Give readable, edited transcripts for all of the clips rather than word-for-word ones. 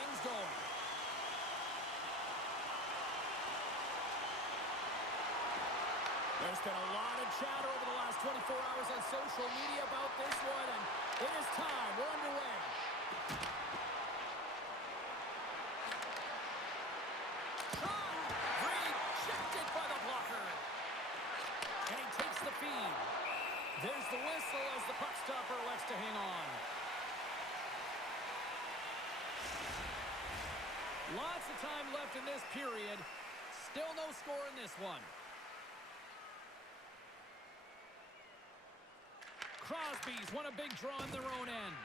things going. There's been a lot of chatter over the last 24 hours on social media about this one, and it is time. We're underway. Shot! Rejected by the blocker. And he takes the feed. There's the whistle as the puck stopper elects to hang on. Lots of time left in this period. Still no score in this one. Crosby's won a big draw on their own end.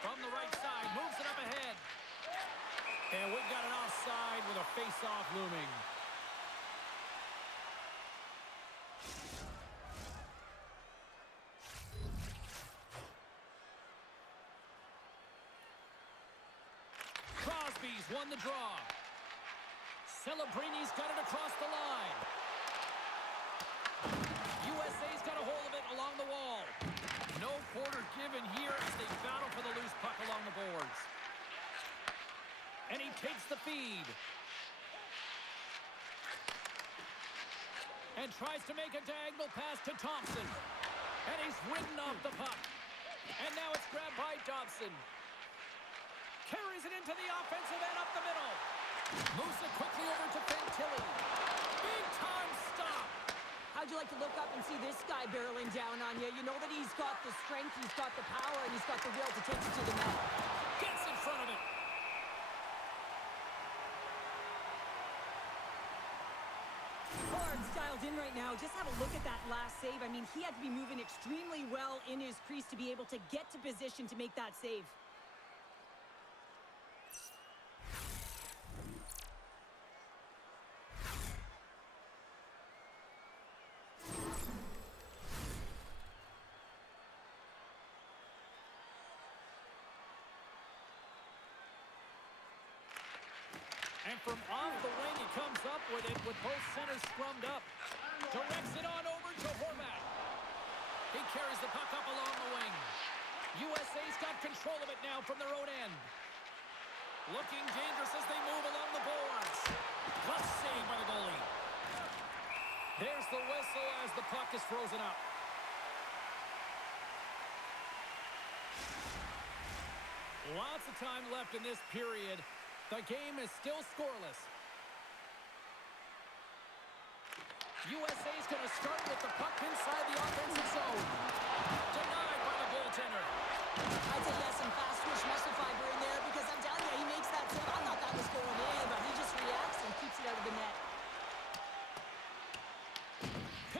From the right side, moves it up ahead. And we've got an offside with a face-off looming. Crosby's won the draw. Celebrini's got it across the line. USA's got a hold of it along the wall. No quarter given here as they battle for the loose puck along the boards. And he takes the feed. And tries to make a diagonal pass to Thompson. And he's ridden off the puck. And now it's grabbed by Dobson. Carries it into the offensive end up the middle. Moves it quickly over to Fantilli. Big time stop. How'd you like to look up and see this guy barreling down on you? You know that he's got the strength, he's got the power, and he's got the will to take you to the net. Gets in front of it. Hard's dialed in right now. Just have a look at that last save. I mean, he had to be moving extremely well in his crease to be able to get to position to make that save. And from off the wing, he comes up with it with both centers scrummed up. Directs it on over to Horvat. He carries the puck up along the wing. USA's got control of it now from their own end. Looking dangerous as they move along the boards. Plus save by the goalie. There's the whistle as the puck is frozen up. Lots of time left in this period. The game is still scoreless. USA's going to start with the puck inside the offensive zone. Denied by the goaltender. I'd say he has some fast twitch muscle fiber in there because I'm telling you, he makes that save. I thought that was going in, but he just reacts and keeps it out of the net.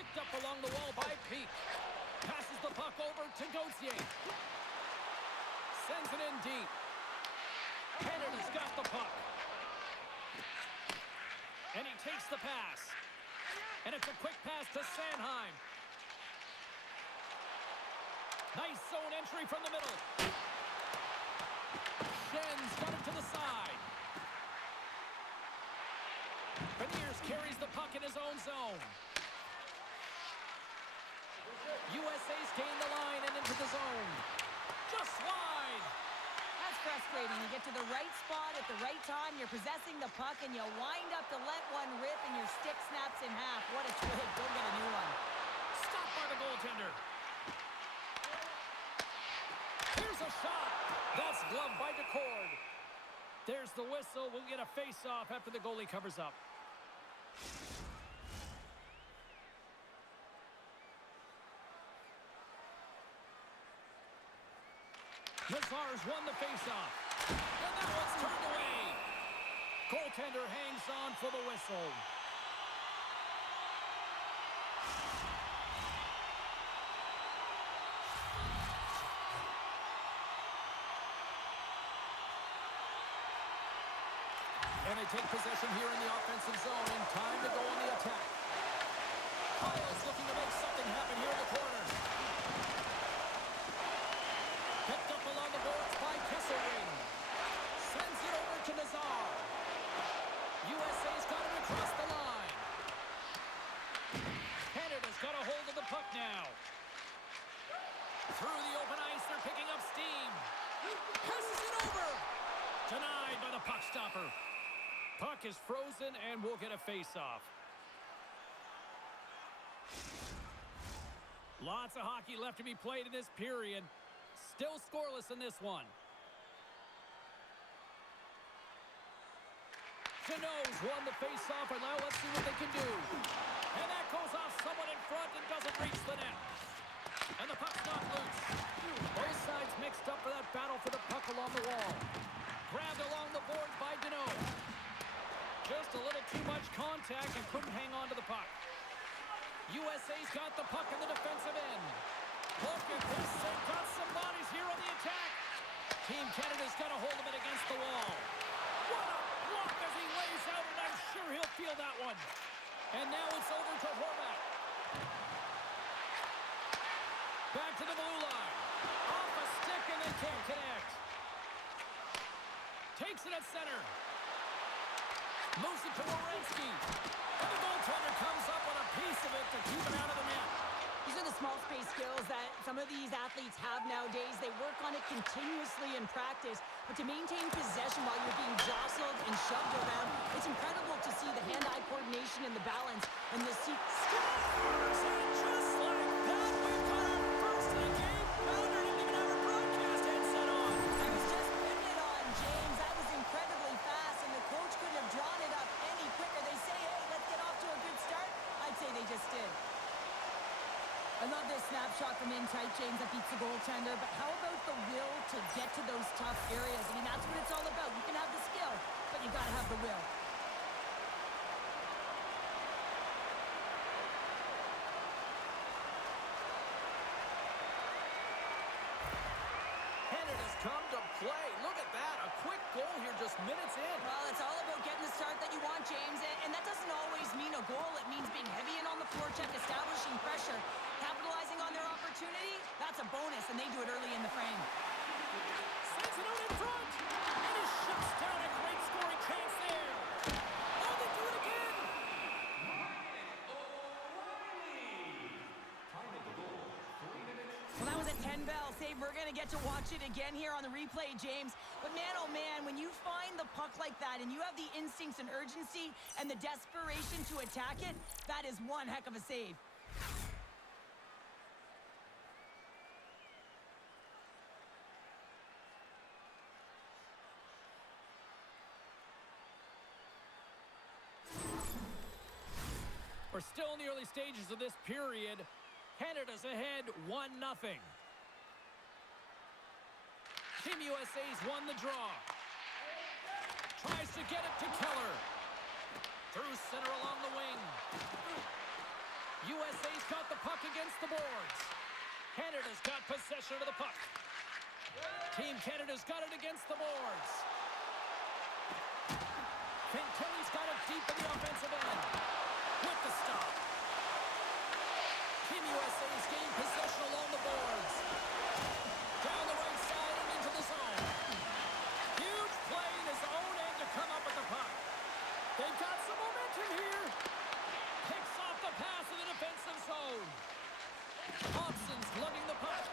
Picked up along the wall by Peak. Passes the puck over to Gauthier. Sends it in deep. Kennedy's got the puck. And he takes the pass. And it's a quick pass to Sanheim. Nice zone entry from the middle. Schen's got it to the side. Beniers carries the puck in his own zone. USA's gained the line and into the zone. Just wide. That's frustrating. You get to the right spot at the right time, you're possessing the puck, and you wind up to let one rip, and your stick snaps in half. What a twig. Go get a new one. Stopped by the goaltender. Here's a shot. That's gloved by DeCord. There's the whistle. We'll get a face-off after the goalie covers up. Lazar's won the faceoff. And that one's turned away. Goaltender hangs on for the whistle. And they take possession here in the offensive zone in time to go on the attack. Kyle's looking to make something happen here in the corner. Picked up along the boards by Kesselring. Sends it over to Nazar. USA's got it across the line. Canada's got a hold of the puck now. Through the open ice, they're picking up steam. Passes it over. Denied by the puck stopper. Puck is frozen, and we'll get a face-off. Lots of hockey left to be played in this period. Still scoreless in this one. Jeannot's won the face-off, and now let's see what they can do. And that goes off someone in front and doesn't reach the net. And the puck's not loose. Both sides mixed up for that battle for the puck along the wall. Grabbed along the board by Jeannot. Just a little too much contact and couldn't hang on to the puck. USA's got the puck in the defensive end. Look at this. They've got some bodies here on the attack. Team Canada's got a hold of it against the wall. What a block as he lays out, and I'm sure he'll feel that one. And now it's over to Horvat. Back to the blue line. Off a stick and then can't connect. Takes it at center. Moves it to Werenski. And the goaltender comes up with a piece of it to keep it out of the net. These are the small space skills that some of these athletes have nowadays. They work on it continuously in practice. But to maintain possession while you're being jostled and shoved around, it's incredible to see the hand-eye coordination and the balance. And the scores! And just like that, we've got our first of the game. Pounder didn't even have our broadcast headset on. I was just putting it on, James. That was incredibly fast, and the coach couldn't have drawn it up any quicker. They say, hey, let's get off to a good start. I'd say they just did. I love this snapshot from in tight, James, that beats the goaltender. But how about the will to get to those tough areas? I mean, that's what it's all about. You can have the skill, but you got to have the will. Canada's come to play. Look at that. A quick goal here just minutes in. Well, it's all about getting the start that you want, James. And that doesn't always mean a goal. It means being heavy in on the forecheck, establishing pressure. Capitalizing on their opportunity, that's a bonus, and they do it early in the frame. Sends it out in front, and he shuts down a great scoring chance there. Oh, they do it again. Well, that was a 10-bell save. We're going to get to watch it again here on the replay, James. But man, oh man, when you find the puck like that and you have the instincts and urgency and the desperation to attack it, that is one heck of a save. We're still in the early stages of this period. Canada's ahead 1-0. Team USA's won the draw. Tries to get it to Keller. Through center along the wing. USA's got the puck against the boards. Canada's got possession of the puck. Team Canada's got it against the boards. Fantilli's got it deep in the offensive end. With the stop. Team USA's gained possession along the boards. Down the right side and into the zone. Huge play in his own end to come up with the puck. They've got some momentum here. Picks off the pass in the defensive zone. Thompson's lugging the puck.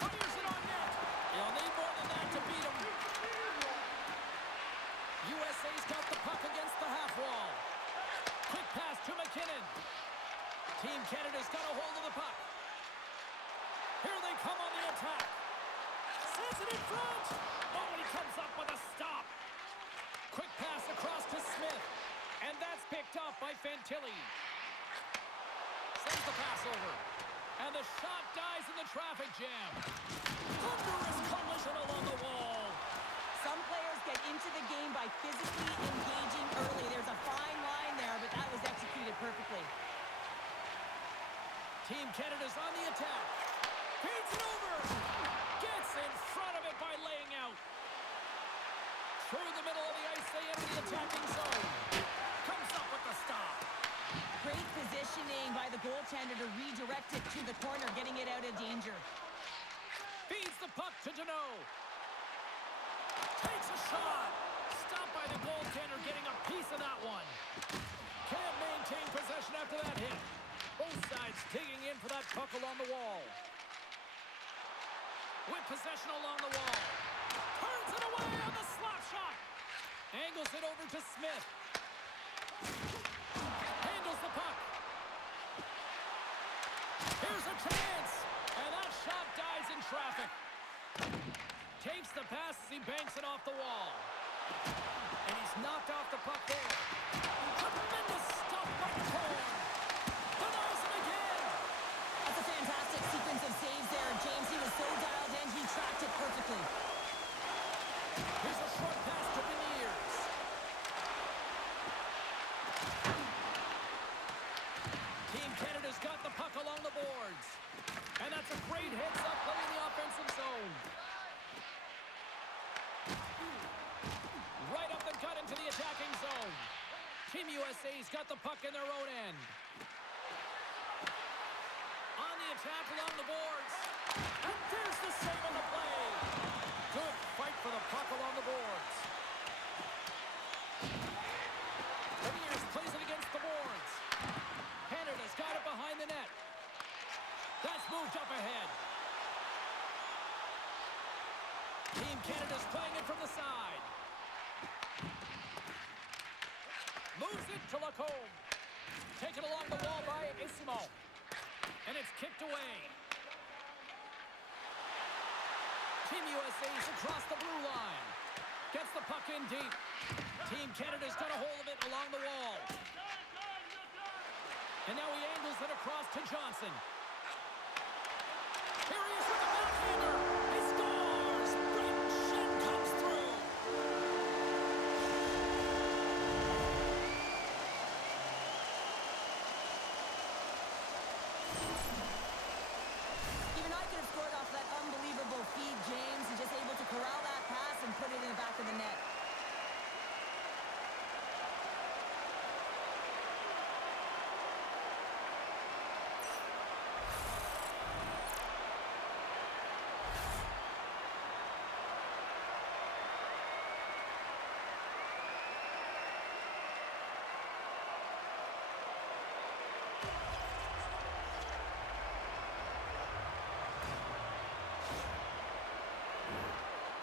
Fires it on net. He'll need more than that to beat him. USA's got the puck against the half wall. Quick pass to McKinnon. Team Canada's got a hold of the puck. Here they come on the attack. Sends it in front. Oh, and he comes up with a stop. Quick pass across to Smith. And that's picked up by Fantilli. Sends the pass over. And the shot dies in the traffic jam. Thunderous collision along the wall. Some players get into the game by physically engaging early. There's a fine line there, but that was executed perfectly. Team Canada's on the attack. Feeds it over. Gets in front of it by laying out. Through the middle of the ice, they enter the attacking zone. Comes up with the stop. Great positioning by the goaltender to redirect it to the corner, getting it out of danger. Feeds the puck to Jeannot. Takes a shot. Stopped by the goaltender, getting a piece of that one. Can't maintain possession after that hit. Both sides digging in for that puck along the wall. With possession along the wall. Turns it away on the slap shot. Angles it over to Smith. Handles the puck. Here's a chance. And that shot dies in traffic. Takes the pass as he banks it off the wall. And he's knocked off the puck there. Tremendous stop by the Horn. Denies him again. That's a fantastic sequence of saves there, James. He was so dialed in, he tracked it perfectly. Here's a short pass to Beniers. Team Canada's got the puck along the boards. And that's a great heads-up play in the offensive zone. Right up the gut into the attacking zone. Team USA's got the puck in their own end. On the attack along the boards. And there's the save on the play. Good fight for the puck along the boards. Beniers plays it against the boards. Canada's got it behind the net. That's moved up ahead. Team Canada's playing it from the side. Moves it to Lacombe. Taken along the wall by Isimo. And it's kicked away. Team USA's across the blue line. Gets the puck in deep. Team Canada's got a hold of it along the wall. And now he angles it across to Johnson. Here he is with the backhander. He scores! Brent Shen comes through. Even I could have scored off that unbelievable feed, James. He's just able to corral that pass and put it in the back of the net.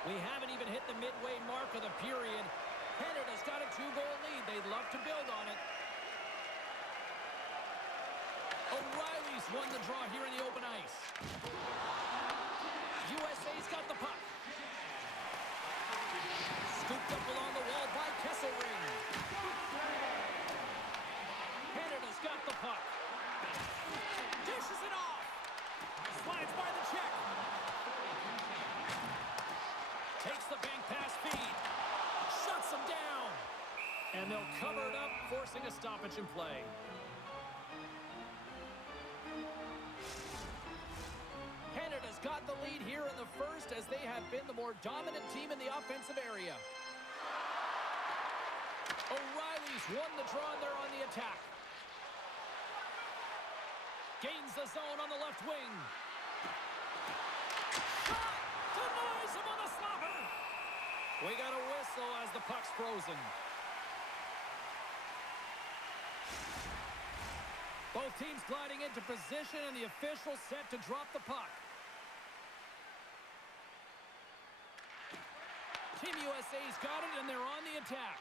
We haven't even hit the midway mark of the period. Canada's got a 2-goal lead. They'd love to build on it. O'Reilly's won the draw here in the open ice. USA's got the puck. Scooped up along the wall by Kesselring. Canada's got the puck. Dishes it off. Slides by the check. Takes the bank pass feed. Shuts them down. And they'll cover it up, forcing a stoppage in play. Canada's got the lead here in the first as they have been the more dominant team in the offensive area. O'Reilly's won the draw and they're on the attack. Gains the zone on the left wing. Shot! Denies him on the slapper. We got a whistle as the puck's frozen. Both teams gliding into position and the official set to drop the puck. Team USA's got it and they're on the attack.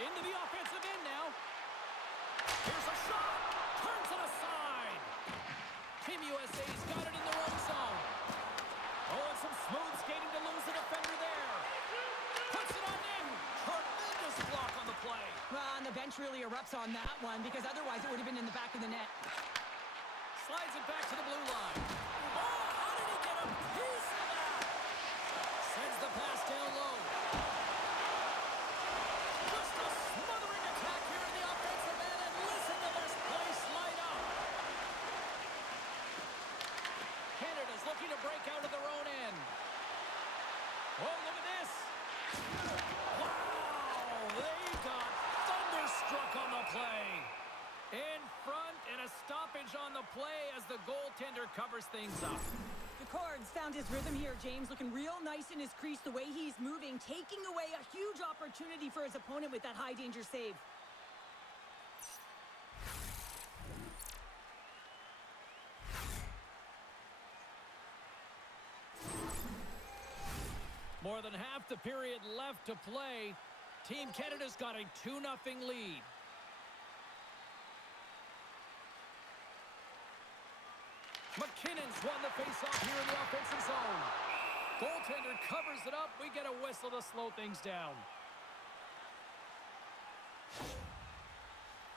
Into the offensive end now. Here's a shot. Turns it aside. Team USA's got it in their own zone. Oh, and some smooth skating to lose the defender there. Puts it on in. Tremendous block on the play. Well, and the bench really erupts on that one because otherwise it would have been in the back of the net. Slides it back to the blue line. Oh, how did he get a piece of that? Sends the pass down low. Just a smothering attack here in the offensive end, and listen to this place light up. Canada's looking to break out of their own end. Oh, look at this. Wow, they got thunderstruck on the play. In front and a stoppage on the play as the goaltender covers things up. The Cords found his rhythm here, James, looking real nice in his crease, the way he's moving, taking away a huge opportunity for his opponent with that high-danger save. More than half the period left to play. Team Canada's got a 2-0 lead. McKinnon's won the faceoff here in the offensive zone. Goaltender covers it up. We get a whistle to slow things down.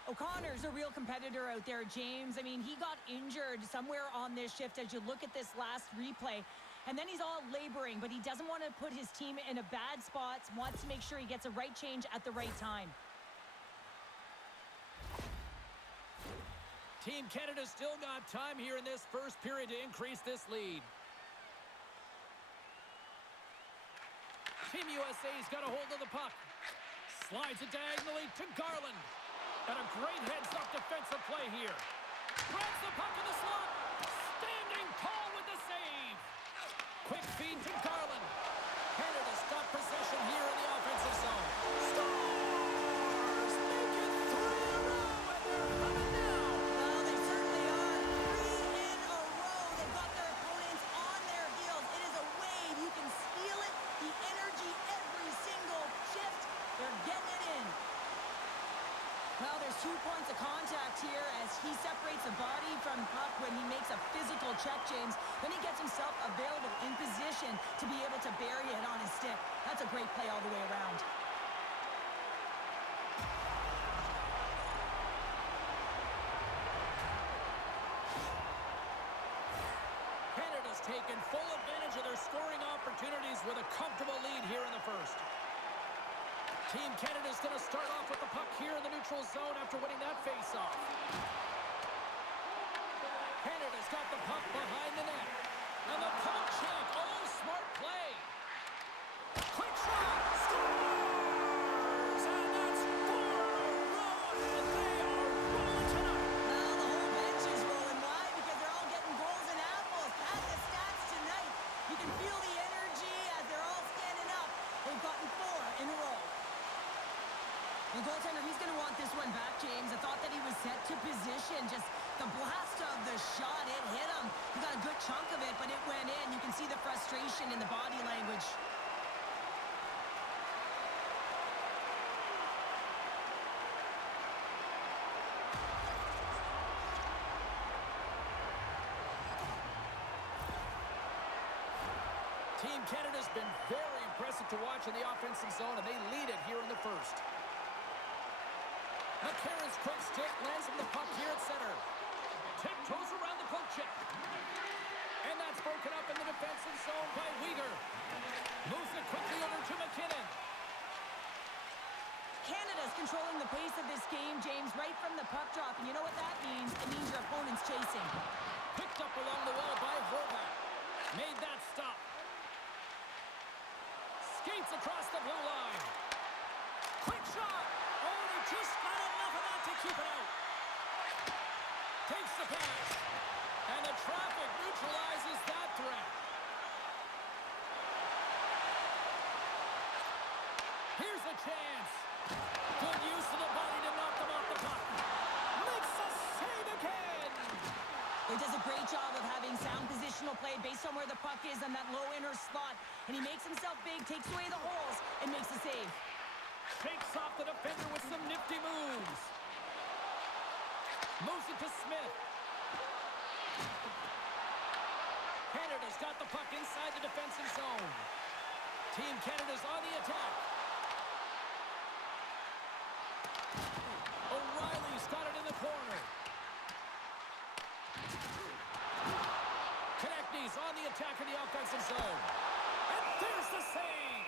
O'Connor's a real competitor out there, James. I mean, he got injured somewhere on this shift as you look at this last replay. And then he's all laboring, but he doesn't want to put his team in a bad spot, wants to make sure he gets a right change at the right time. Team Canada still got time here in this first period to increase this lead. Team USA's got a hold of the puck. Slides it diagonally to Garland. And a great heads-up defensive play here. Grabs the puck in the slot. Standing tall with the save. Quick feed to Garland. Canada's got possession here in the offensive zone. Scores! Make it 3 in a row, and they're coming now. Well, they certainly are. 3 in a row. They've got their opponents on their heels. It is a wave. You can feel it. The energy every single shift. They're getting it in. Well, there's 2 points of contact here as he separates the body from puck when he makes a physical check, James. Then he gets himself available in position to be able to bury it on his stick. That's a great play all the way around. Canada's taken full advantage of their scoring opportunities with a comfortable lead here in the first. Team Canada's going to start off with the puck here in the neutral zone after winning that faceoff. Canada's got the puck behind the net. And the puck check. Oh, smart play. Quick shot. Scores! And that's 4 in a row. And they are rolling tonight. Well, the whole bench is rolling. Why? Because they're all getting goals and apples. At the stats tonight, you can feel the energy as they're all standing up. They've gotten 4 in a row. The goaltender, he's going to want this one back, James. I thought that he was set to position. Just the blast of the shot, it hit him. He got a good chunk of it, but it went in. You can see the frustration in the body language. Team Canada's been very impressive to watch in the offensive zone, and they lead it here in the first. McCarron's quick stick lands him the puck here at center. Tiptoes around the poke check. And that's broken up in the defensive zone by Weegar. Moves it quickly over to McKinnon. Canada's controlling the pace of this game, James, right from the puck drop. And you know what that means? It means your opponent's chasing. Picked up along the wall by Horvat. Made that stop. Skates across the blue line. Quick shot. Oh, they just got enough of that to keep it out. Takes the pass. And the traffic neutralizes that threat. Here's a chance. Good use of the body to knock them off the puck. Makes a save again. He does a great job of having sound positional play based on where the puck is on that low inner slot. And he makes himself big, takes away the holes, and makes a save. Takes off the defender with some nifty moves. Moves it to Smith. Canada's got the puck inside the defensive zone. Team Canada's on the attack. O'Reilly's got it in the corner. Konechny's on the attack in the offensive zone. And there's the save.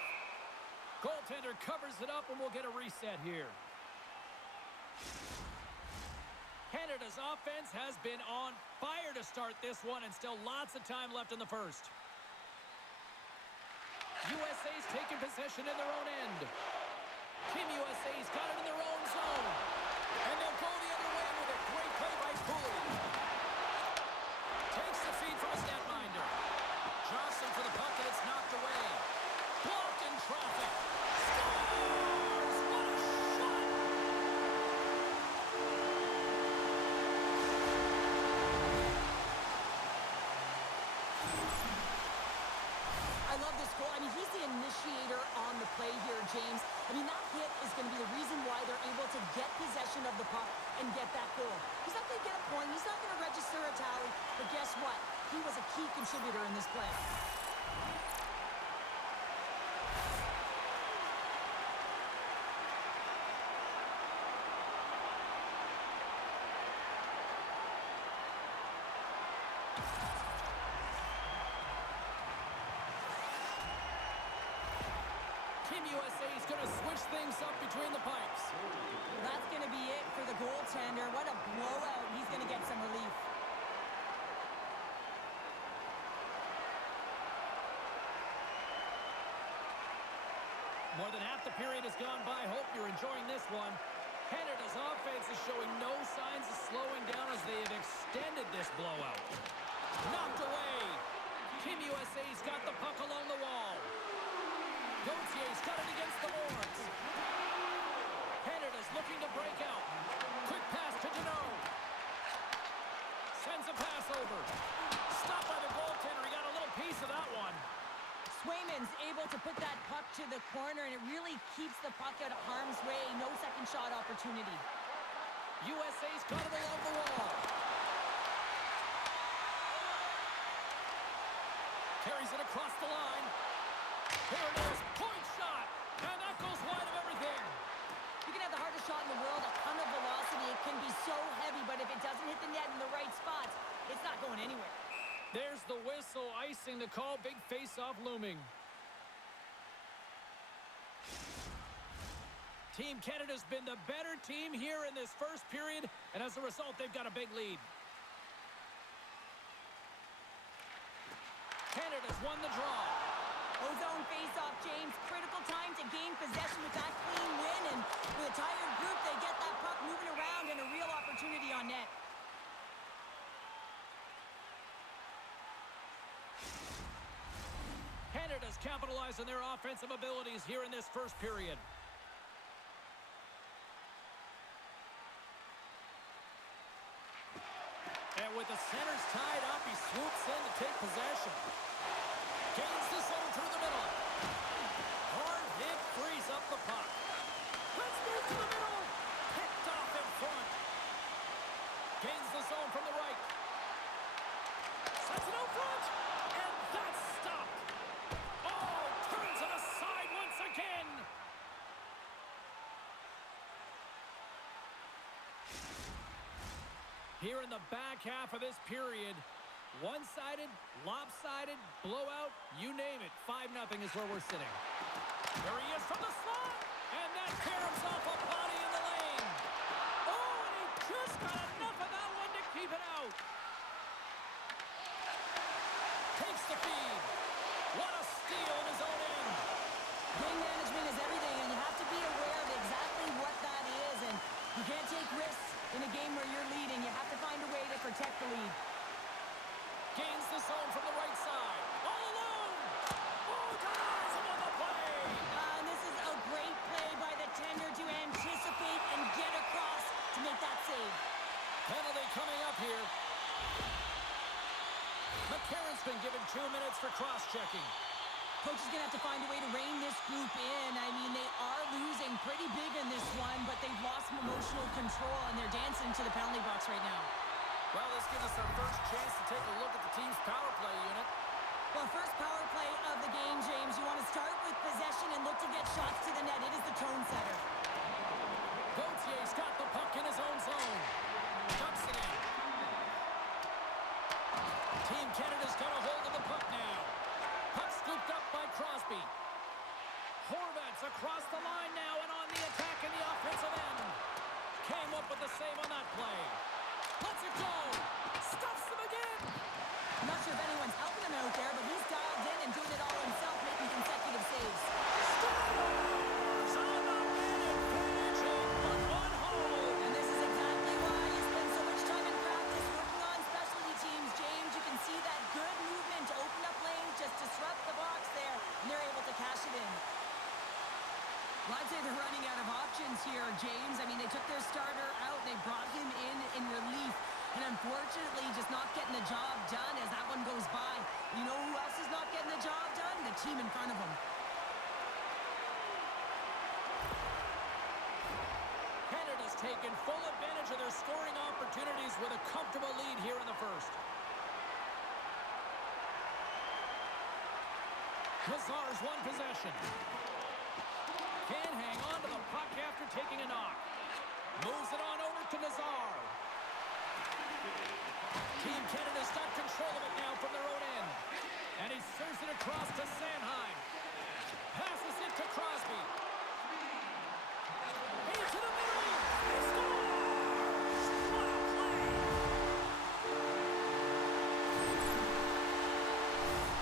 Goaltender covers it up, and we'll get a reset here. Canada's offense has been on fire to start this one, and still lots of time left in the first. USA's taking possession in their own end. Team USA's got it in their own zone. And they'll go the other way with a great play by Cooley. Takes the feed from his netminder. Johnson for the puck, and it's knocked away. Blocked in traffic. Scores! What a shot! I love this goal. I mean, he's the key contributor in this play. Team USA is going to switch things up between the pipes. That's going to be it for the goaltender. What a blowout. He's going to get some relief. More than half the period has gone by. Hope you're enjoying this one. Canada's offense is showing no signs of slowing down as they have extended this blowout. Knocked away. Team USA's got the puck along the wall. Gautier's got it against the boards. Canada's looking to break out. Quick pass to Deneau. Sends a pass over. Stopped by the goaltender. He got a little piece of that one. Swayman's able to put that puck to the corner, and it really keeps the puck out of harm's way. No second shot opportunity. USA's got it along the wall. Carries it across the line. Here it is. Point shot. And that goes wide of everything. You can have the hardest shot in the world, a ton of velocity. It can be so heavy, but if it doesn't hit the net in the right spots, it's not going anywhere. There's the whistle, icing the call. Big face-off looming. Team Canada's been the better team here in this first period, and as a result, they've got a big lead. Canada's won the draw. Ozone face-off, James. Critical time to gain possession with that clean win, and with a tired group, they get that puck moving around and a real opportunity on net. Canada's capitalized on their offensive abilities here in this first period. And with the centers tied up, he swoops in to take possession. Gains the zone through the middle. Hard hit, frees up the puck. Let's move to the middle. Picked off in front. Gains the zone from the right. Sets it out front. And that's stopped. Oh, turns it aside once again. Here in the back half of this period, one-sided, lopsided, blowout, you name it. 5-0 is where we're sitting. There he is from the slot, and that caroms off a body in the lane. Oh, and he just got enough of that one to keep it out. Takes the feed. What a steal in his own end. Game management is everything, and you have to be aware of exactly what that is, and you can't take risks in a game where you're leading. You have to find a way to protect the lead. Gains the zone from the right side. All alone. Oh, denies him on the play. And this is a great play by the tender to anticipate and get across to make that save. Penalty coming up here. McCarron's been given 2 minutes for cross-checking. Coach is going to have to find a way to rein this group in. I mean, they are losing pretty big in this one, but they've lost some emotional control, and they're dancing to the penalty box right now. Well, this gives us our first chance to take a look at the team's power play unit. Well, first power play of the game, James. You want to start with possession and look to get shots to the net. It is the tone setter. Gautier's got the puck in his own zone. Dumps it in. Team Canada's got a hold of the puck now. Puck scooped up by Crosby. Horvat's across the line now and on the attack in the offensive end. Came up with the save on that play. Lets it go. Stuffs him again. I'm not sure if anyone's helping him out there, but he's dialed in and doing it all himself, making consecutive saves. Scores on the minute, finishing on one hole. And this is exactly why you spend so much time in practice working on specialty teams, James. You can see that good movement to open up lanes, just disrupt the box there, and they're able to cash it in. Well, I'd say they're running out of options here, James. I mean, they took their starter out. They brought him in relief. And unfortunately, just not getting the job done as that one goes by. You know who else is not getting the job done? The team in front of them. Canada's taken full advantage of their scoring opportunities with a comfortable lead here in the first. Nazar's won possession. Can't hang on to the puck after taking a knock. Moves it on over to Nazar. Team Canada's got control of it now from their own end. And he serves it across to Sanheim. Passes it to Crosby. Into the middle. He scores! What a play!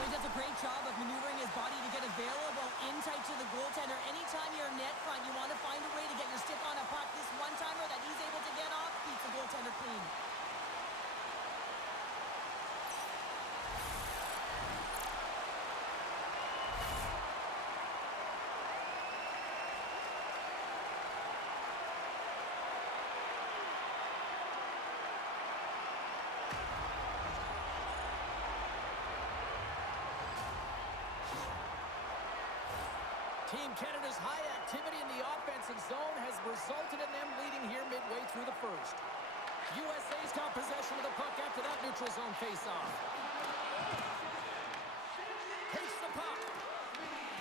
He does a great job of maneuvering his body to get available in tight to the goaltender. Anytime you're net front, you want to find a way to get your stick on a puck. This one-timer that he's able to get off beats the goaltender clean. Team Canada's high activity in the offensive zone has resulted in them leading here midway through the first. USA's got possession of the puck after that neutral zone faceoff. Takes the puck.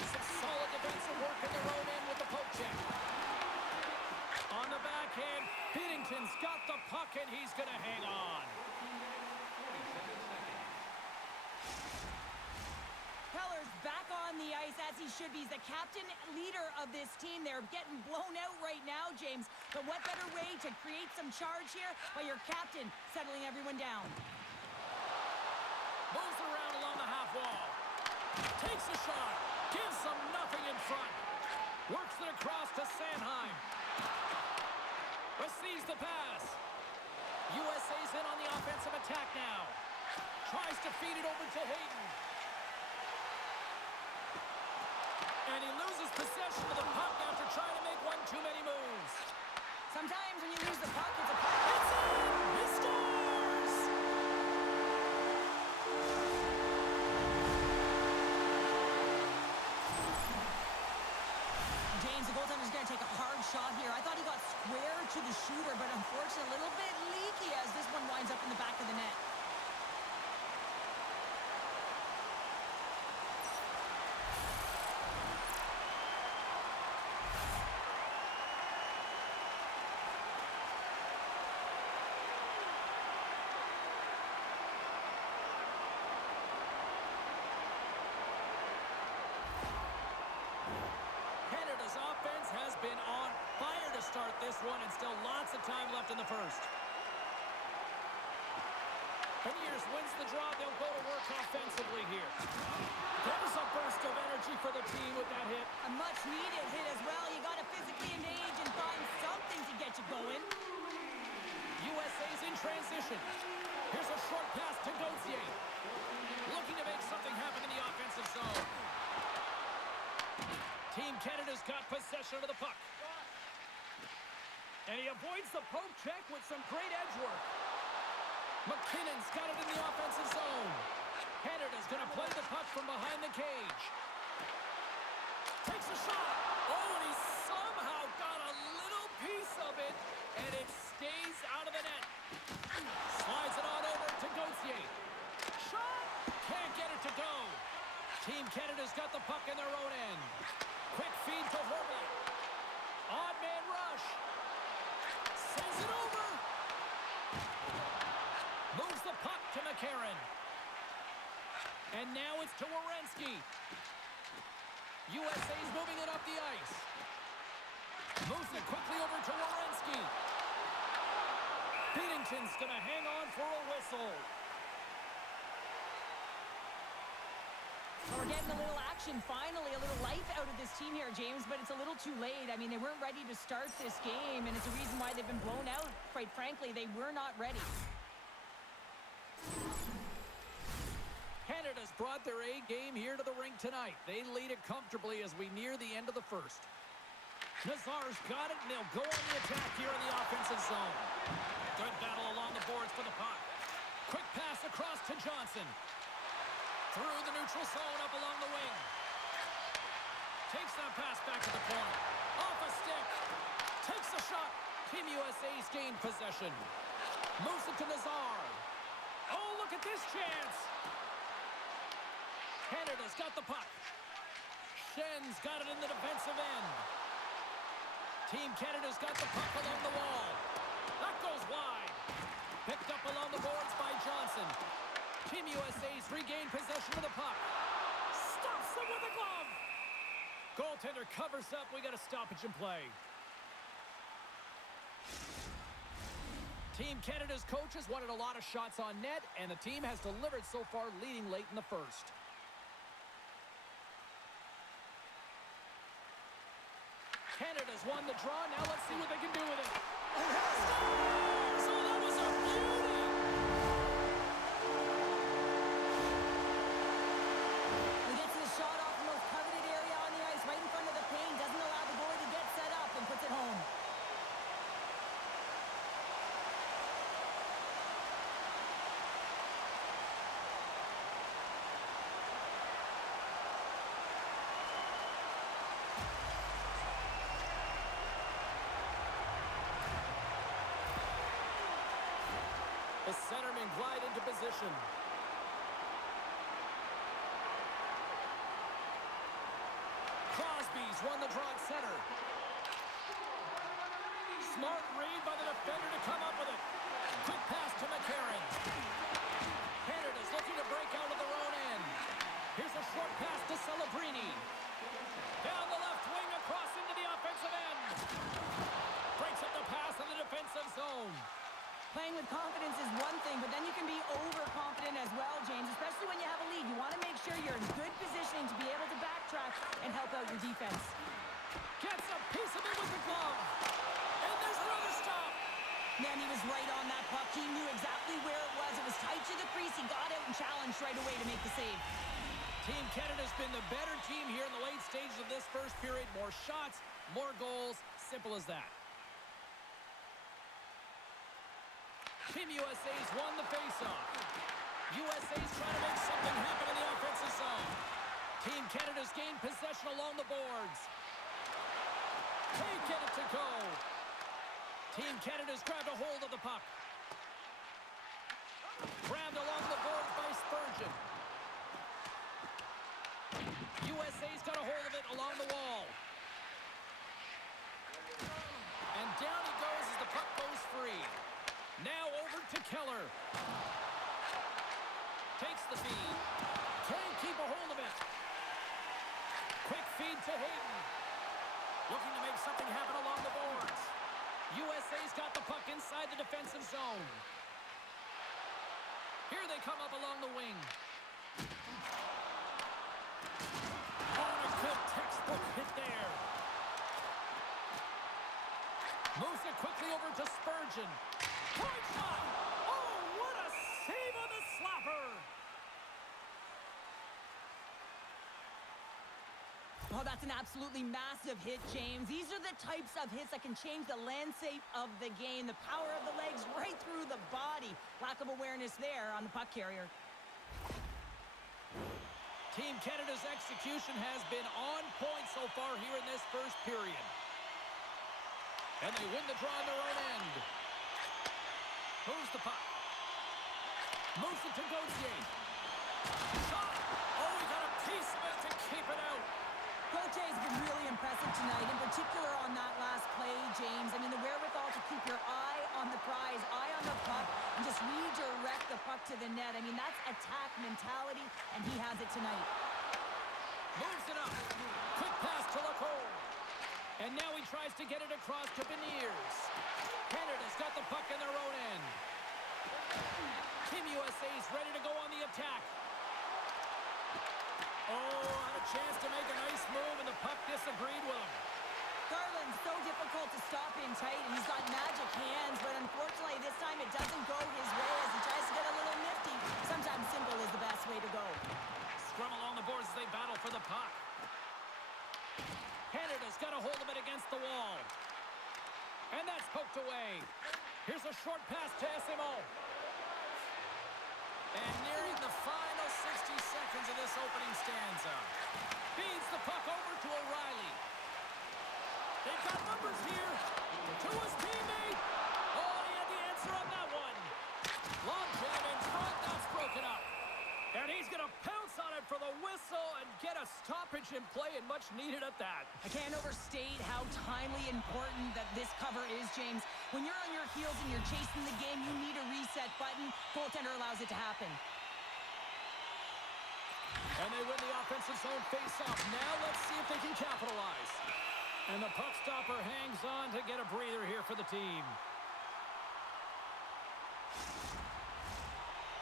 Some solid defensive work in their own end with the poke check. On the backhand, Binnington's got the puck and he's going to hang on. Keller's back on the ice as he should be. He's the captain, leader of this team. They're getting blown out right now, James. But what better way to create some charge here by your captain settling everyone down? Moves around along the half wall. Takes a shot. Gives them nothing in front. Works it across to Sanheim. Receives the pass. USA's in on the offensive attack now. Tries to feed it over to Hayden. And he loses possession of the puck after trying to make one too many moves. Sometimes when you lose the puck, it's a puck. It's in! He scores! James, the goaltender's going to take a hard shot here. I thought he got square to the shooter, but unfortunately a little bit leaky as this one winds up in the back of the net. Been on fire to start this one, and still lots of time left in the first. Beniers wins the draw. They'll go to work offensively here. There's a burst of energy for the team with that hit. A much-needed hit as well. You got to physically engage and find something to get you going. USA's in transition. Here's a short pass to Gauthier. Looking to make something happen in the offensive zone. Team Canada's got possession of the puck. And he avoids the poke check with some great edge work. McKinnon's got it in the offensive zone. Canada's going to play the puck from behind the cage. Takes a shot. Oh, and he somehow got a little piece of it, and it stays out of the net. Slides it on over to Gauthier. Shot. Can't get it to go. Team Canada's got the puck in their own end. Quick feed to Horvat. Odd man rush. Sends it over. Moves the puck to McCarron. And now it's to Werenski. USA's moving it up the ice. Moves it quickly over to Werenski. Binnington's going to hang on for a whistle. We're getting a little action, finally, a little life out of this team here, James, but it's a little too late. I mean, they weren't ready to start this game, and it's a reason why they've been blown out. Quite frankly, they were not ready. Canada's brought their A game here to the rink tonight. They lead it comfortably as we near the end of the first. Nazar's got it, and they'll go on the attack here in the offensive zone. Good battle along the boards for the puck. Quick pass across to Johnson. Through the neutral zone, up along the wing. Takes that pass back to the point. Off a stick. Takes a shot. Team USA's gained possession. Moves it to Nazar. Oh, look at this chance. Canada's got the puck. Schen's got it in the defensive end. Team Canada's got the puck along the wall. That goes wide. Picked up along the boards by Johnson. Team USA's regained possession of the puck. Stops them with a glove. Goaltender covers up. We got a stoppage in play. Team Canada's coaches wanted a lot of shots on net, and the team has delivered so far, leading late in the first. Canada's won the draw. Now let's see what they can do with it. Scores! Oh, that was a beauty! He gets his shot off the most coveted area on the ice, right in front of the paint. Doesn't allow the goalie to get set up and puts it home. The centermen glide into position. Crosby's won the draw at center. Smart read by the defender to come up with it. Quick pass to McCarron. Canada's looking to break out of their own end. Here's a short pass to Celebrini. Down the left wing across into the offensive end. Breaks up the pass in the defensive zone. Playing with confidence is one thing, but then you can be overconfident as well, James, especially when you have a lead. You want to make sure you're in good positioning to be able to backtrack and help out your defense. Gets a piece of it with the glove. And there's another stop. Man, he was right on that puck. He knew exactly where it was. It was tight to the crease. He got out and challenged right away to make the save. Team Canada's been the better team here in the late stages of this first period. More shots, more goals. Simple as that. Team USA's won the faceoff. USA's trying to make something happen in the offensive zone. Team Canada's gained possession along the boards. They get it to go. Team Canada's grabbed a hold of the puck. Grabbed along the boards by Spurgeon. USA's got a hold of it along the wall. And down he goes as the puck goes free. Now over to Keller. Takes the feed. Can't keep a hold of it. Quick feed to Hayden. Looking to make something happen along the boards. USA's got the puck inside the defensive zone. Here they come up along the wing. Oh, a good textbook hit there. Moves it quickly over to Spurgeon. Point shot! Oh, what a save on the slapper! Oh, that's an absolutely massive hit, James. These are the types of hits that can change the landscape of the game. The power of the legs right through the body. Lack of awareness there on the puck carrier. Team Canada's execution has been on point so far here in this first period. And they win the draw on their own end. Moves the puck. Moves it to Gauthier. Shot! Oh, he got a piece of it to keep it out. Gauthier has been really impressive tonight, in particular on that last play, James. I mean, the wherewithal to keep your eye on the prize, eye on the puck, and just redirect the puck to the net. I mean, that's attack mentality, and he has it tonight. Moves it up. Quick pass to Lacombe. And now he tries to get it across to Beniers. Canada's got the puck in their own end. Team USA's ready to go on the attack. Oh, had a chance to make a nice move, and the puck disagreed with him. Garland's so difficult to stop in tight, and he's got magic hands, but unfortunately this time it doesn't go his way as he tries to get a little nifty. Sometimes simple is the best way to go. Scrum along the boards as they battle for the puck. Canada's got a hold of it against the wall. And that's poked away. Here's a short pass to SMO. And nearing the final 60 seconds of this opening stanza. Feeds the puck over to O'Reilly. They've got numbers here. To his teammate. Oh, he had the answer on that one. Long jam in front. That's broken up. And he's going to pounce on it for the whistle and get a stop stoppage in play, and much needed at that. I can't overstate how timely important that this cover is, James. When you're on your heels and you're chasing the game, you need a reset button. Goaltender allows it to happen. And they win the offensive zone face-off. Now let's see if they can capitalize. And the puck stopper hangs on to get a breather here for the team.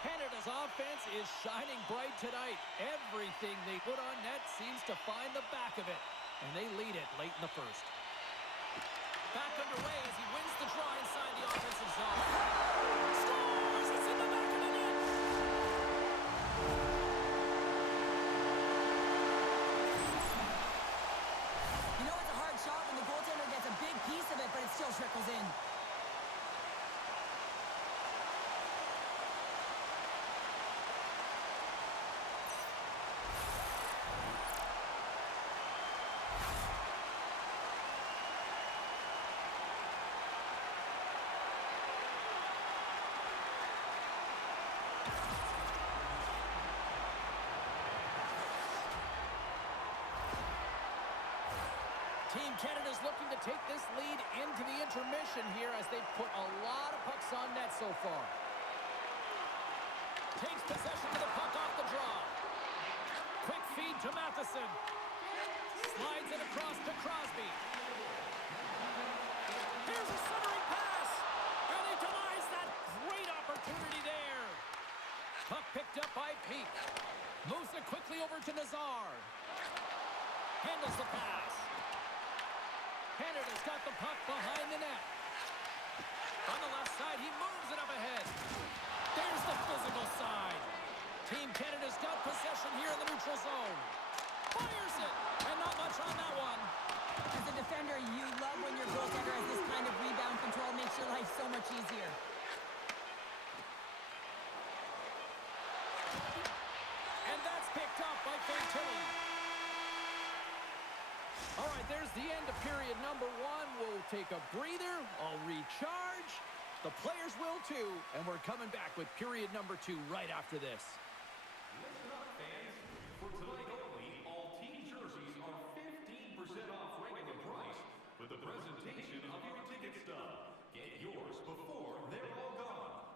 Canada's offense is shining bright tonight. Everything they put on net seems to find the back of it. And they lead it late in the first. Back underway as he wins the draw inside the offensive zone. Scores! It's in the back of the net! You know it's a hard shot when the goaltender gets a big piece of it, but it still trickles in. Team Canada's looking to take this lead into the intermission here as they've put a lot of pucks on net so far. Takes possession of the puck off the draw. Quick feed to Matheson. Slides it across to Crosby. Here's a centering pass. And he denies that great opportunity there. Puck picked up by Peak. Moves it quickly over to Nazar. Handles the pass. Canada's got the puck behind the net. On the left side, he moves it up ahead. There's the physical side. Team Canada's got possession here in the neutral zone. Fires it, and not much on that one. As a defender, you love when your goaltender has this kind of rebound control. Makes your life so much easier. And that's picked up by Fantilli. All right, there's the end of period number one. We'll take a breather. I'll recharge. The players will too. And we're coming back with period number two right after this. Listen up, fans. For tonight only, all team jerseys are 15% off regular price with the presentation of your ticket stub. Get yours before they're all gone.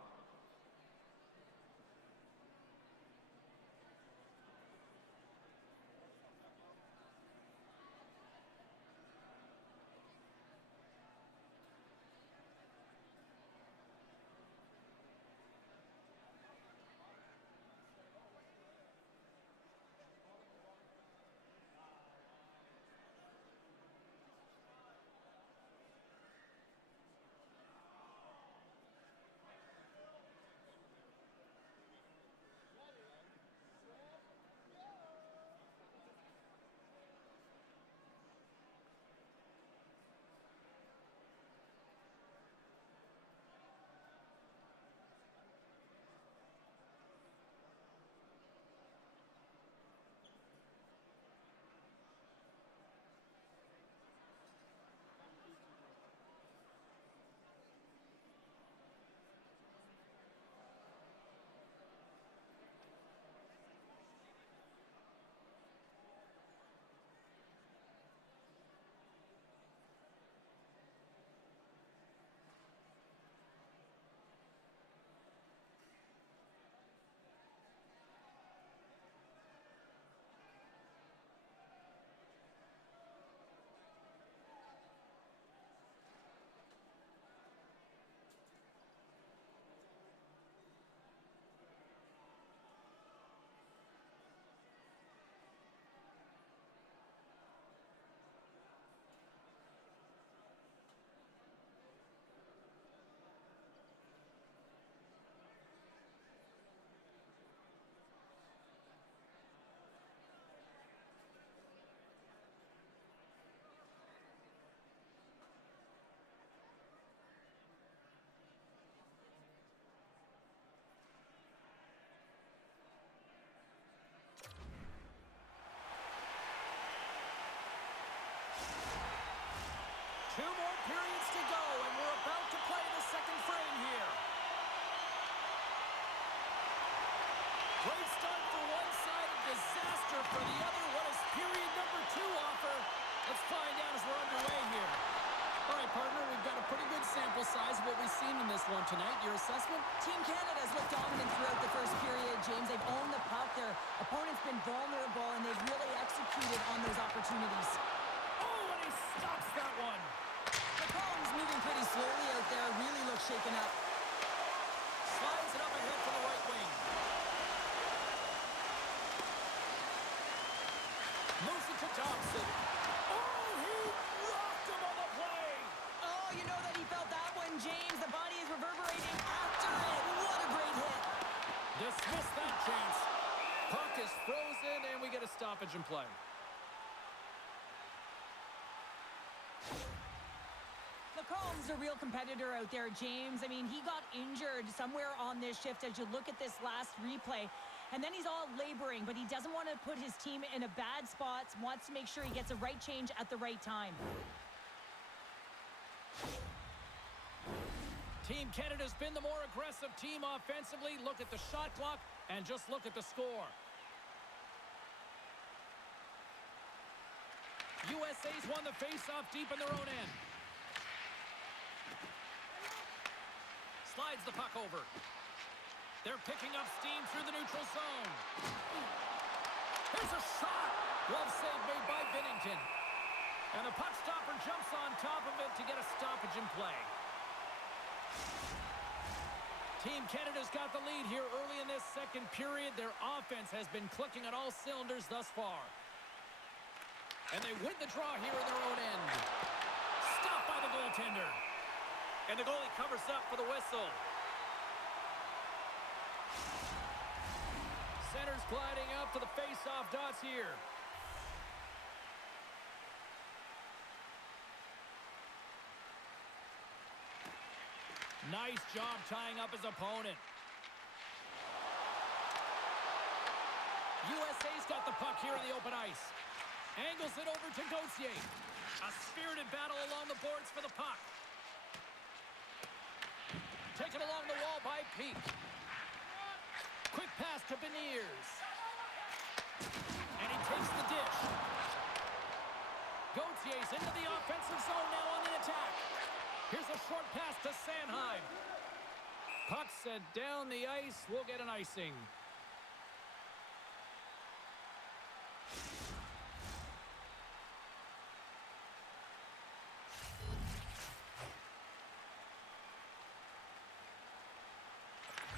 Two more periods to go, and we're about to play the second frame here. Great start for one side, disaster for the other. What is Period number 2 offer. Let's find out as we're underway here. All right, partner, we've got a pretty good sample size of what we've seen in this one tonight. Your assessment? Team Canada's looked dominant throughout the first period, James. They've owned the puck. Their opponent's been vulnerable, and they've really executed on those opportunities. Oh, and he stops that one. The Combs moving pretty slowly out there, really look shaken up. Slides it up ahead to the right wing. Moves it to Thompson. Oh, he rocked him on the play. Oh, you know that he felt that one, James. The body is reverberating after it. What a great hit. Dismiss that chance. Puck is frozen, and we get a stoppage in play. Lacombe's a real competitor out there, James. I mean, he got injured somewhere on this shift as you look at this last replay. And then he's all laboring, but he doesn't want to put his team in a bad spot, wants to make sure he gets a right change at the right time. Team Canada's been the more aggressive team offensively. Look at the shot clock and just look at the score. USA's won the faceoff deep in their own end. Slides the puck over. They're picking up steam through the neutral zone. Here's a shot. Glove save made by Binnington. And the puck stopper jumps on top of it to get a stoppage in play. Team Canada's got the lead here early in this second period. Their offense has been clicking on all cylinders thus far. And they win the draw here in their own end. Stopped by the goaltender. And the goalie covers up for the whistle. Center's gliding up to the face-off dots here. Nice job tying up his opponent. USA's got the puck here in the open ice. Angles it over to Gauthier. A spirited battle along the boards for the puck. Taken along the wall by Peak. Quick pass to Beniers. And he takes the dish. Gauthier's into the offensive zone now on the attack. Here's a short pass to Sanheim. Puck set down the ice. We'll get an icing.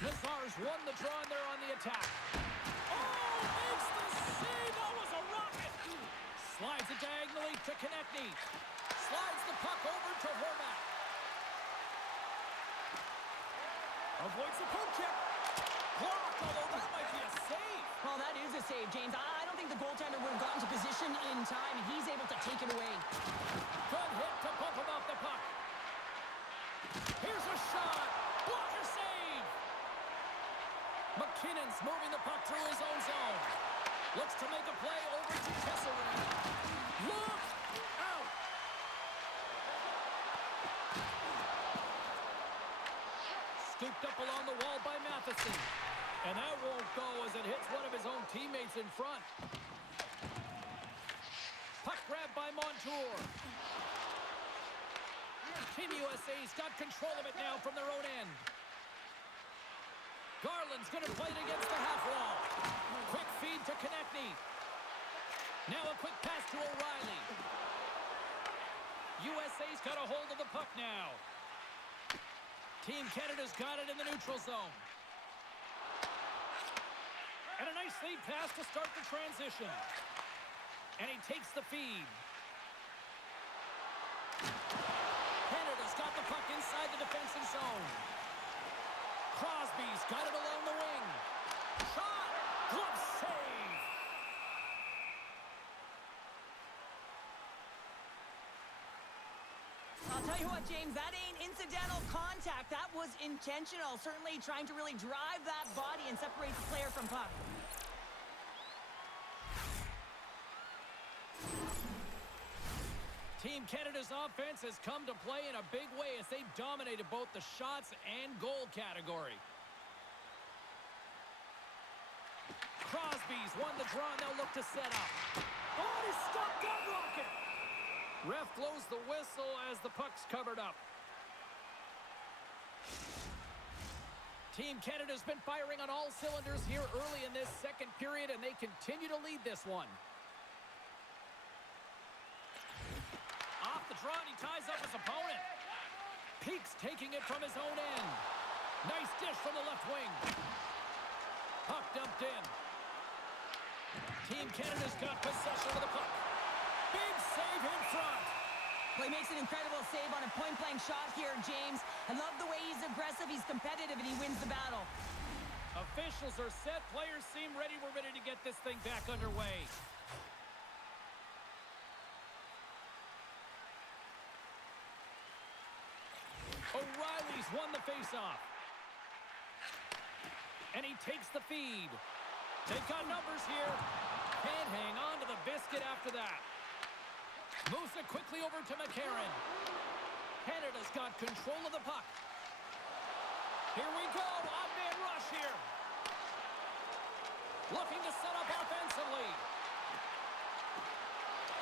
Lazar's won the draw and they're on the attack. Oh, makes the save. That was a rocket. Slides it diagonally to Konechny. Slides the puck over to Horvat. Avoids the poke check. Blocked, although that might be a save. Well, that is a save, James. I don't think the goaltender would have gotten to position in time, and he's able to take it away. Good hit to bump him off the puck. Here's a shot. Blocker save. McKinnon's moving the puck through his own zone. Looks to make a play over to Kesselring. Look out. Scooped up along the wall by Matheson. And that won't go as it hits one of his own teammates in front. Puck grabbed by Montour. Team USA's got control of it now from their own end. Garland's going to play it against the half wall. Quick feed to Konechny. Now a quick pass to O'Reilly. USA's got a hold of the puck now. Team Canada's got it in the neutral zone. And a nice lead pass to start the transition. And he takes the feed. Canada's got the puck inside the defensive zone. Crosby's got it along the wing. Shot! Glove save! I'll tell you what, James, that ain't incidental contact. That was intentional. Certainly trying to really drive that body and separate the player from puck. Team Canada's offense has come to play in a big way as they dominated both the shots and goal category. Crosby's won the draw and they'll look to set up. Oh, he stopped that rocket. Ref blows the whistle as the puck's covered up. Team Canada's been firing on all cylinders here early in this second period, and they continue to lead this one. Off the draw, and he ties up his opponent. Peaks taking it from his own end. Nice dish from the left wing. Puck dumped in. Team Canada's got possession of the puck. Big save in front. Well, he makes an incredible save on a point-blank shot here, James. I love the way he's aggressive, he's competitive, and he wins the battle. Officials are set. Players seem ready. We're ready to get this thing back underway. O'Reilly's won the faceoff. And he takes the feed. They've got numbers here. Can't hang on to the biscuit after that. Moves it quickly over to McCarron. Canada's got control of the puck. Here we go. Odd-man rush here. Looking to set up offensively.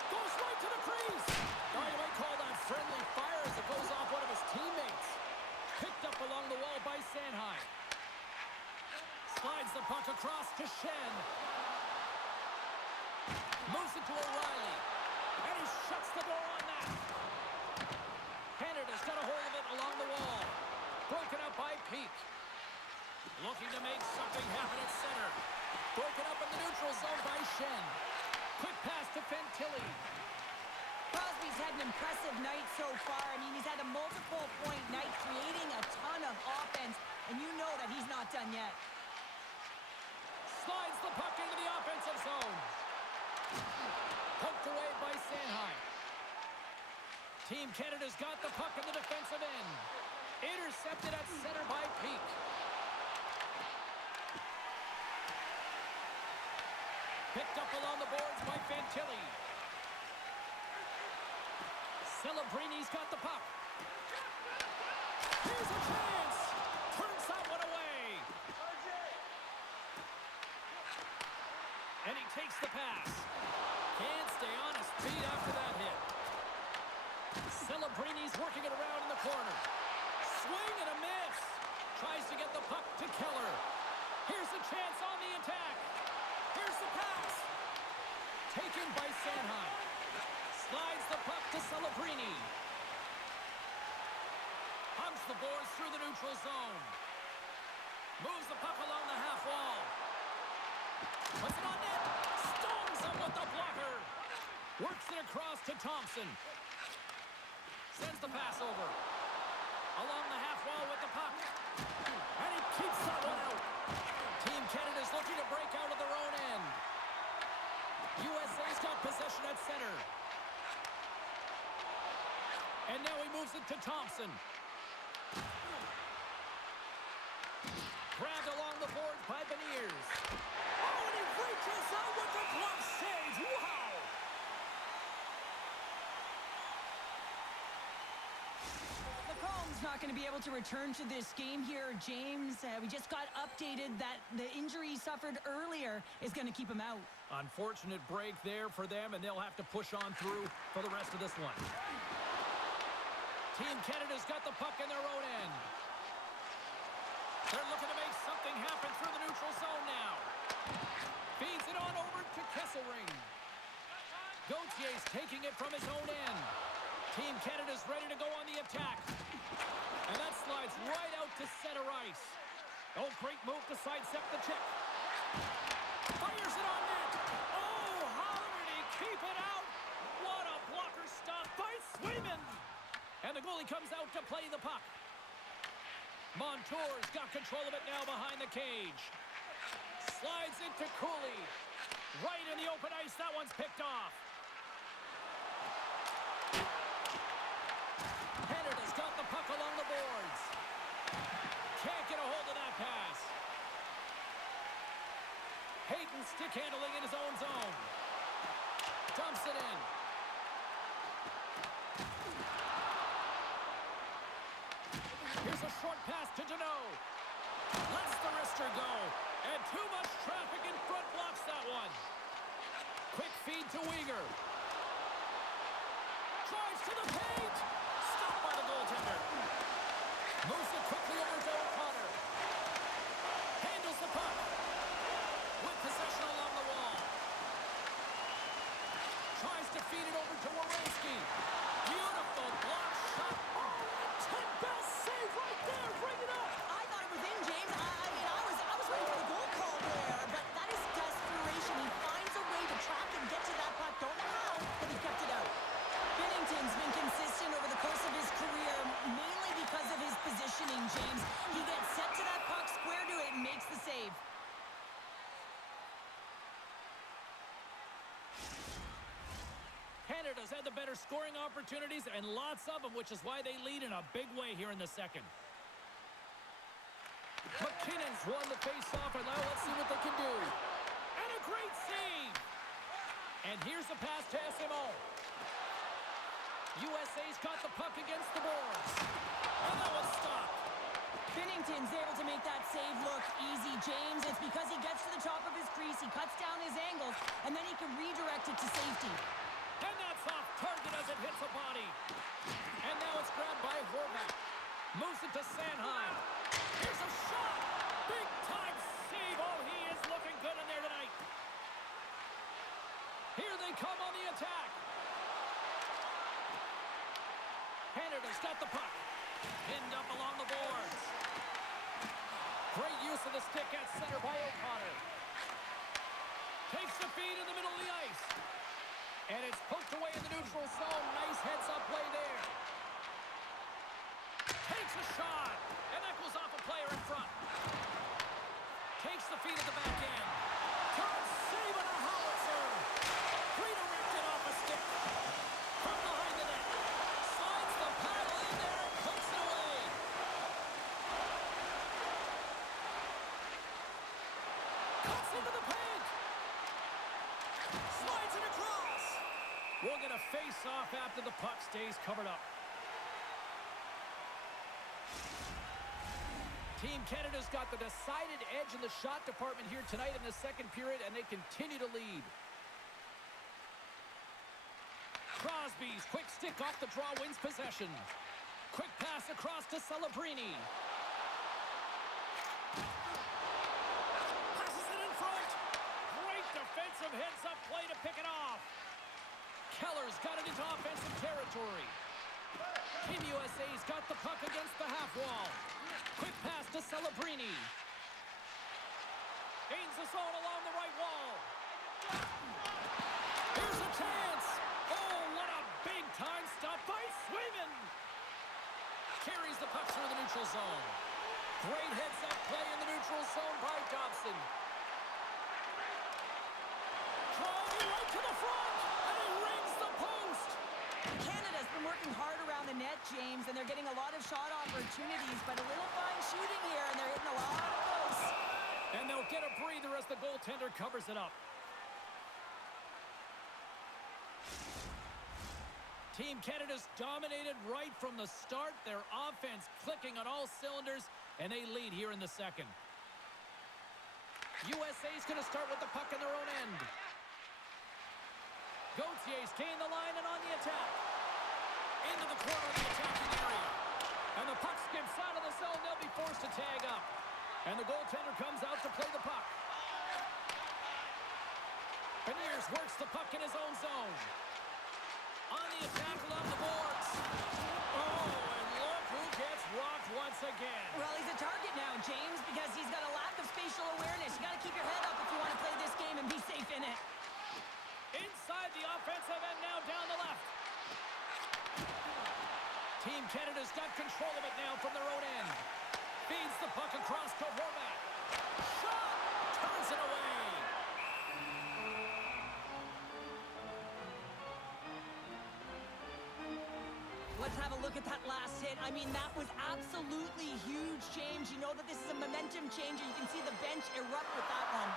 Goes right to the crease. Now you might call that friendly fire as it goes off one of his teammates. Picked up along the wall by Sanheim. Slides the puck across to Shen. Moves it to O'Reilly. And he shuts the door on that. Canada's got a hold of it along the wall. Broken up by Peak. Looking to make something happen at center. Broken up in the neutral zone by Shen. Quick pass to Fantilli. Crosby's had an impressive night so far. I mean, he's had a multiple-point night, creating a ton of offense, and you know that he's not done yet. Slides the puck into the offensive zone. Poked away by Sanheim. Team Canada's got the puck in the defensive end. Intercepted at center by Peak. Picked up along the boards by Fantilli. Celebrini's got the puck. Here's a chance. Turns that one away. And he takes the pass. Can't stay on his feet after that hit. Celebrini's working it around in the corner. Swing and a miss. Tries to get the puck to Keller. Here's a chance on the attack. Here's the pass. Taken by Sanheim. Slides the puck to Celebrini. Hunts the boards through the neutral zone. Moves the puck along the half wall. Puts it on net. Stones him with the blocker. Works it across to Thompson. Sends the pass over. Along the half wall with the puck. And he keeps that one out. Team Canada's looking to break out of their own end. USA's got possession at center. And now he moves it to Thompson. Grabbed along the boards by Beniers. Oh, and he reaches out with the glove save. Wow! Lacomb's not going to be able to return to this game here, James. We just got updated that the injury he suffered earlier is going to keep him out. Unfortunate break there for them, and they'll have to push on through for the rest of this one. Team Canada's got the puck in their own end. They're looking to make something happen through the neutral zone now. Feeds it on over to Kesselring. Gautier's taking it from his own end. Team Canada's ready to go on the attack. And that slides right out to center ice. Oh, great move to sidestep the check. Fires it on net. Oh, how did he keep it out? What a blocker stop by Swayman. And the goalie comes out to play the puck. Montour's got control of it now behind the cage. Slides it to Cooley. Right in the open ice. That one's picked off. Canada's got the puck along the boards. Can't get a hold of that pass. Hayden stick handling in his own zone. Dumps it in. Here's a short pass to Deneau. Lets the wrister go. And too much traffic in front blocks that one. Quick feed to Weegar. Canada's had the better scoring opportunities and lots of them, which is why they lead in a big way here in the second. McKinnon's won the face-off, and now let's see what they can do. And a great save! And here's the pass to SMO. USA's got the puck against the boards. And that was stopped. Binnington's able to make that save look easy, James. It's because he gets to the top of his crease, he cuts down his angles, and then he can redirect it to safety. And that's off target as it hits a body. And now it's grabbed by Horvat. Moves it to Sanheim. Here's a shot. Big time save. Oh, he is looking good in there tonight. Here they come on the attack. Canada's got the puck. Pinned up along the boards. Great use of the stick at center by O'Connor. Takes the feed in the middle of the ice. And it's poked away in the neutral zone. Nice heads-up play there. Takes a shot. And that goes off a player in front. Takes the feed at the back end. Turns, save and a howitzer. Redirected off a stick. From behind the net. Slides the paddle in there and puts it away. Cuts into the paint. Slides it across. We'll get a face-off after the puck stays covered up. Team Canada's got the decided edge in the shot department here tonight in the second period, and they continue to lead. Crosby's quick stick off the draw wins possession. Quick pass across to Celebrini. Passes it in front. Great defensive heads-up play to pick it off. Keller's got it into offensive territory. Team USA's got the puck against the half wall. Quick pass to Celebrini. Gains the zone along the right wall. Here's a chance. Oh, what a big-time stop by Swayman. Carries the puck through the neutral zone. Great heads-up play in the neutral zone by Dobson. Driving right to the front, and he rings the post. Canada's been working hard around the net, James, and they're getting a lot of shot opportunities, but a little fine shooting here, and they're hitting a lot of posts. And they'll get a breather as the goaltender covers it up. Team Canada's dominated right from the start. Their offense clicking on all cylinders, and they lead here in the second. USA's going to start with the puck in their own end. Gautier's gained the line and on the attack. Into the corner of the attacking area. And the puck skips out of the zone. They'll be forced to tag up. And the goaltender comes out to play the puck. Beniers works the puck in his own zone. On the attack along the boards. Oh, and look who gets rocked once again. Well, he's a target now, James, because he's got a lack of spatial awareness. You got to keep your head up if you want to play this game and be safe in it. Inside the offensive end now down the left. Team Canada's got control of it now from their own end. Feeds the puck across to Horvat. Shot! Turns it away. Let's have a look at that last hit. I mean, that was absolutely huge, James. You know that this is a momentum changer. You can see the bench erupt with that one.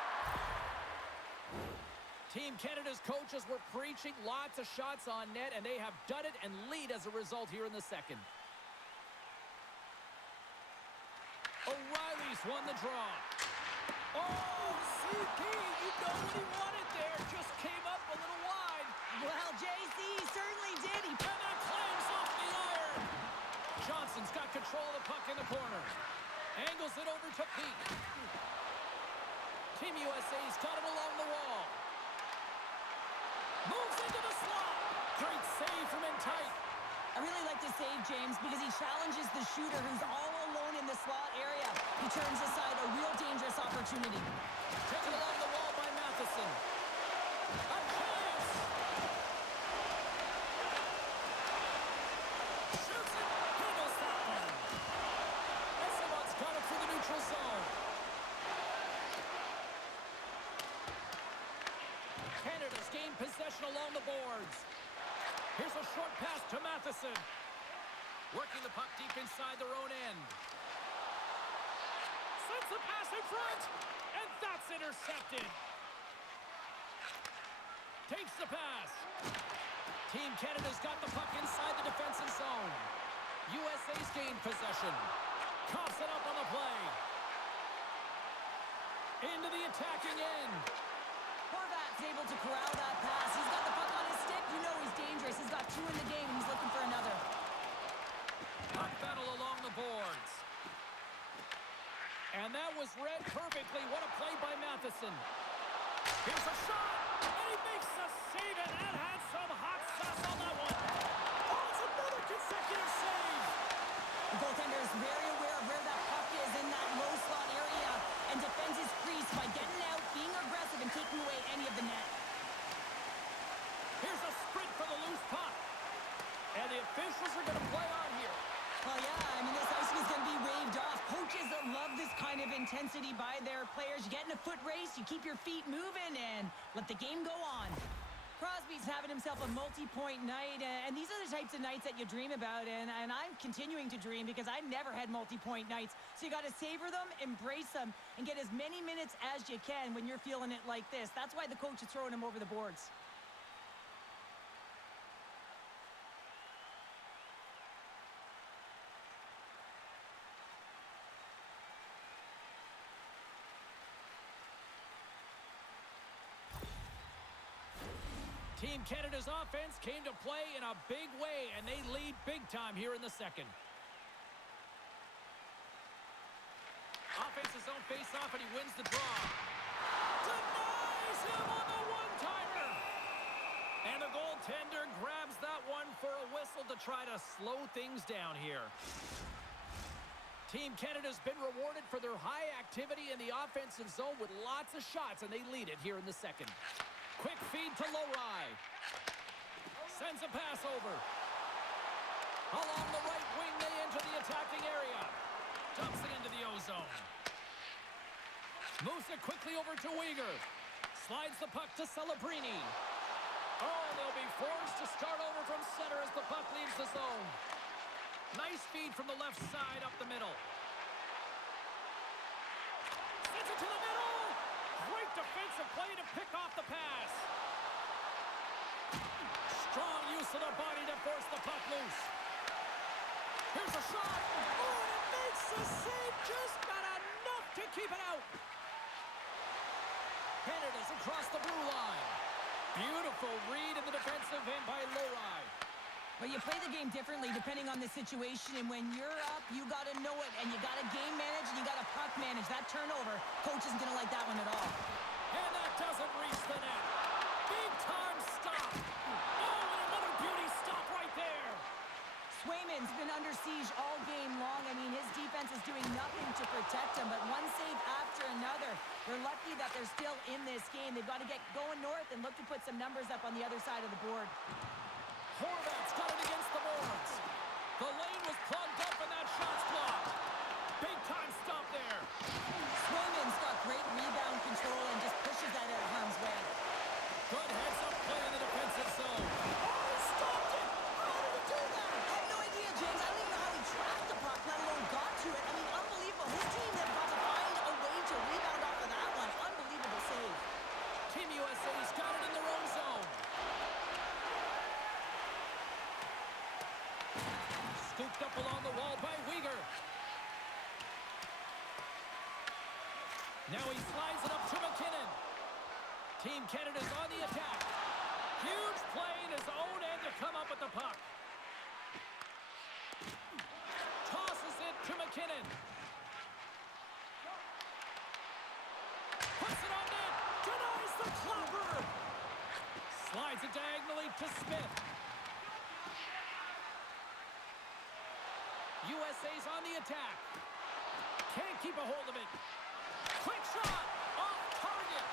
Team Canada's coaches were preaching lots of shots on net, and they have done it and lead as a result here in the second. O'Reilly's won the draw. Oh, CP, you know what he wanted there. Just came up a little wide. Well, JC certainly did. He And that clams off the iron. Johnson's got control of the puck in the corner. Angles it over to Peak. Team USA's got it along the wall. Moves into the slot. Great save from in tight. I really like the save, James, because he challenges the shooter who's all alone in the slot area. He turns aside a real dangerous opportunity. Taken along the wall by Matheson. A chance. Shoots it. Handles that one. Esteban's got it through the neutral zone. Canada's gained possession along the boards. Here's a short pass to Matheson. Working the puck deep inside their own end. Sends the pass in front. And that's intercepted. Takes the pass. Team Canada's got the puck inside the defensive zone. USA's gained possession. Coughs it up on the play. Into the attacking end. Horvat's able to corral that pass. He's got the puck on his stick. You know he's dangerous. He's got 2 in the game, and he's looking for another. Puck battle along the boards. And that was read perfectly. What a play by Matheson. Here's a shot, and he makes the save, and that had some hot sauce on that one. Oh, it's another consecutive save. The goaltender is very aware of where that puck is in that low slot area and defends his crease by getting out, being aggressive, and taking away any of the net. Here's a sprint for the loose puck. And the officials are going to play on here. Well, yeah, I mean, this icing is going to be waved off. Coaches love this kind of intensity by their players. You get in a foot race, you keep your feet moving, and let the game go on. Crosby's having himself a multi-point night, and these are the types of nights that you dream about, and I'm continuing to dream because I never had multi-point nights. So you got to savor them, embrace them, and get as many minutes as you can when you're feeling it like this. That's why the coach is throwing him over the boards. Team Canada's offense came to play in a big way, and they lead big time here in the second. Offense's own face-off, and he wins the draw. Denies him on the one-timer! And the goaltender grabs that one for a whistle to try to slow things down here. Team Canada's been rewarded for their high activity in the offensive zone with lots of shots, and they lead it here in the second. Quick feed to Lowry. Sends a pass over. Along the right wing, they enter the attacking area. Dumps it into the O-zone. Moves it quickly over to Uyghur. Slides the puck to Celebrini. Oh, they'll be forced to start over from center as the puck leaves the zone. Nice feed from the left side up the middle. Sends it to the middle. Great defensive play to pick off the pass. Strong use of the body to force the puck loose. Here's a shot. Oh, and it makes the save. Just not enough to keep it out. Canada's across the blue line. Beautiful read in the defensive end by Lowry. But you play the game differently depending on the situation, and when you're up, you got to know it, and you got to game manage, and you got to puck manage. That turnover, coach isn't going to like that one at all. And that doesn't reach the net. Big time stop. Oh, and another beauty stop right there. Swayman's been under siege all game long. I mean, his defense is doing nothing to protect him, but one save after another. They're lucky that they're still in this game. They've got to get going north and look to put some numbers up on the other side of the board. Horvat's got it against the boards. The lane was plugged up and that shot's blocked. Big time stop there. Swayman's got great rebound control and just pushes that out of harm's way. Good heads-up play in the defensive zone. Oh, he stopped it! How did he do that? I have no idea, James. I don't even know how he tracked the puck, let alone got to it. I mean, unbelievable. His team have got to find a way to rebound off of that one. Unbelievable save. Team USA's got it in their own zone. Scooped up along the wall by Uyghur. Now he slides it up to McKinnon. Team Canada's on the attack. Huge play in his own end to come up with the puck. Tosses it to McKinnon. Puts it on net. Denies the clobber. Slides it diagonally to Smith. USA's on the attack. Can't keep a hold of it. Quick shot! Off target!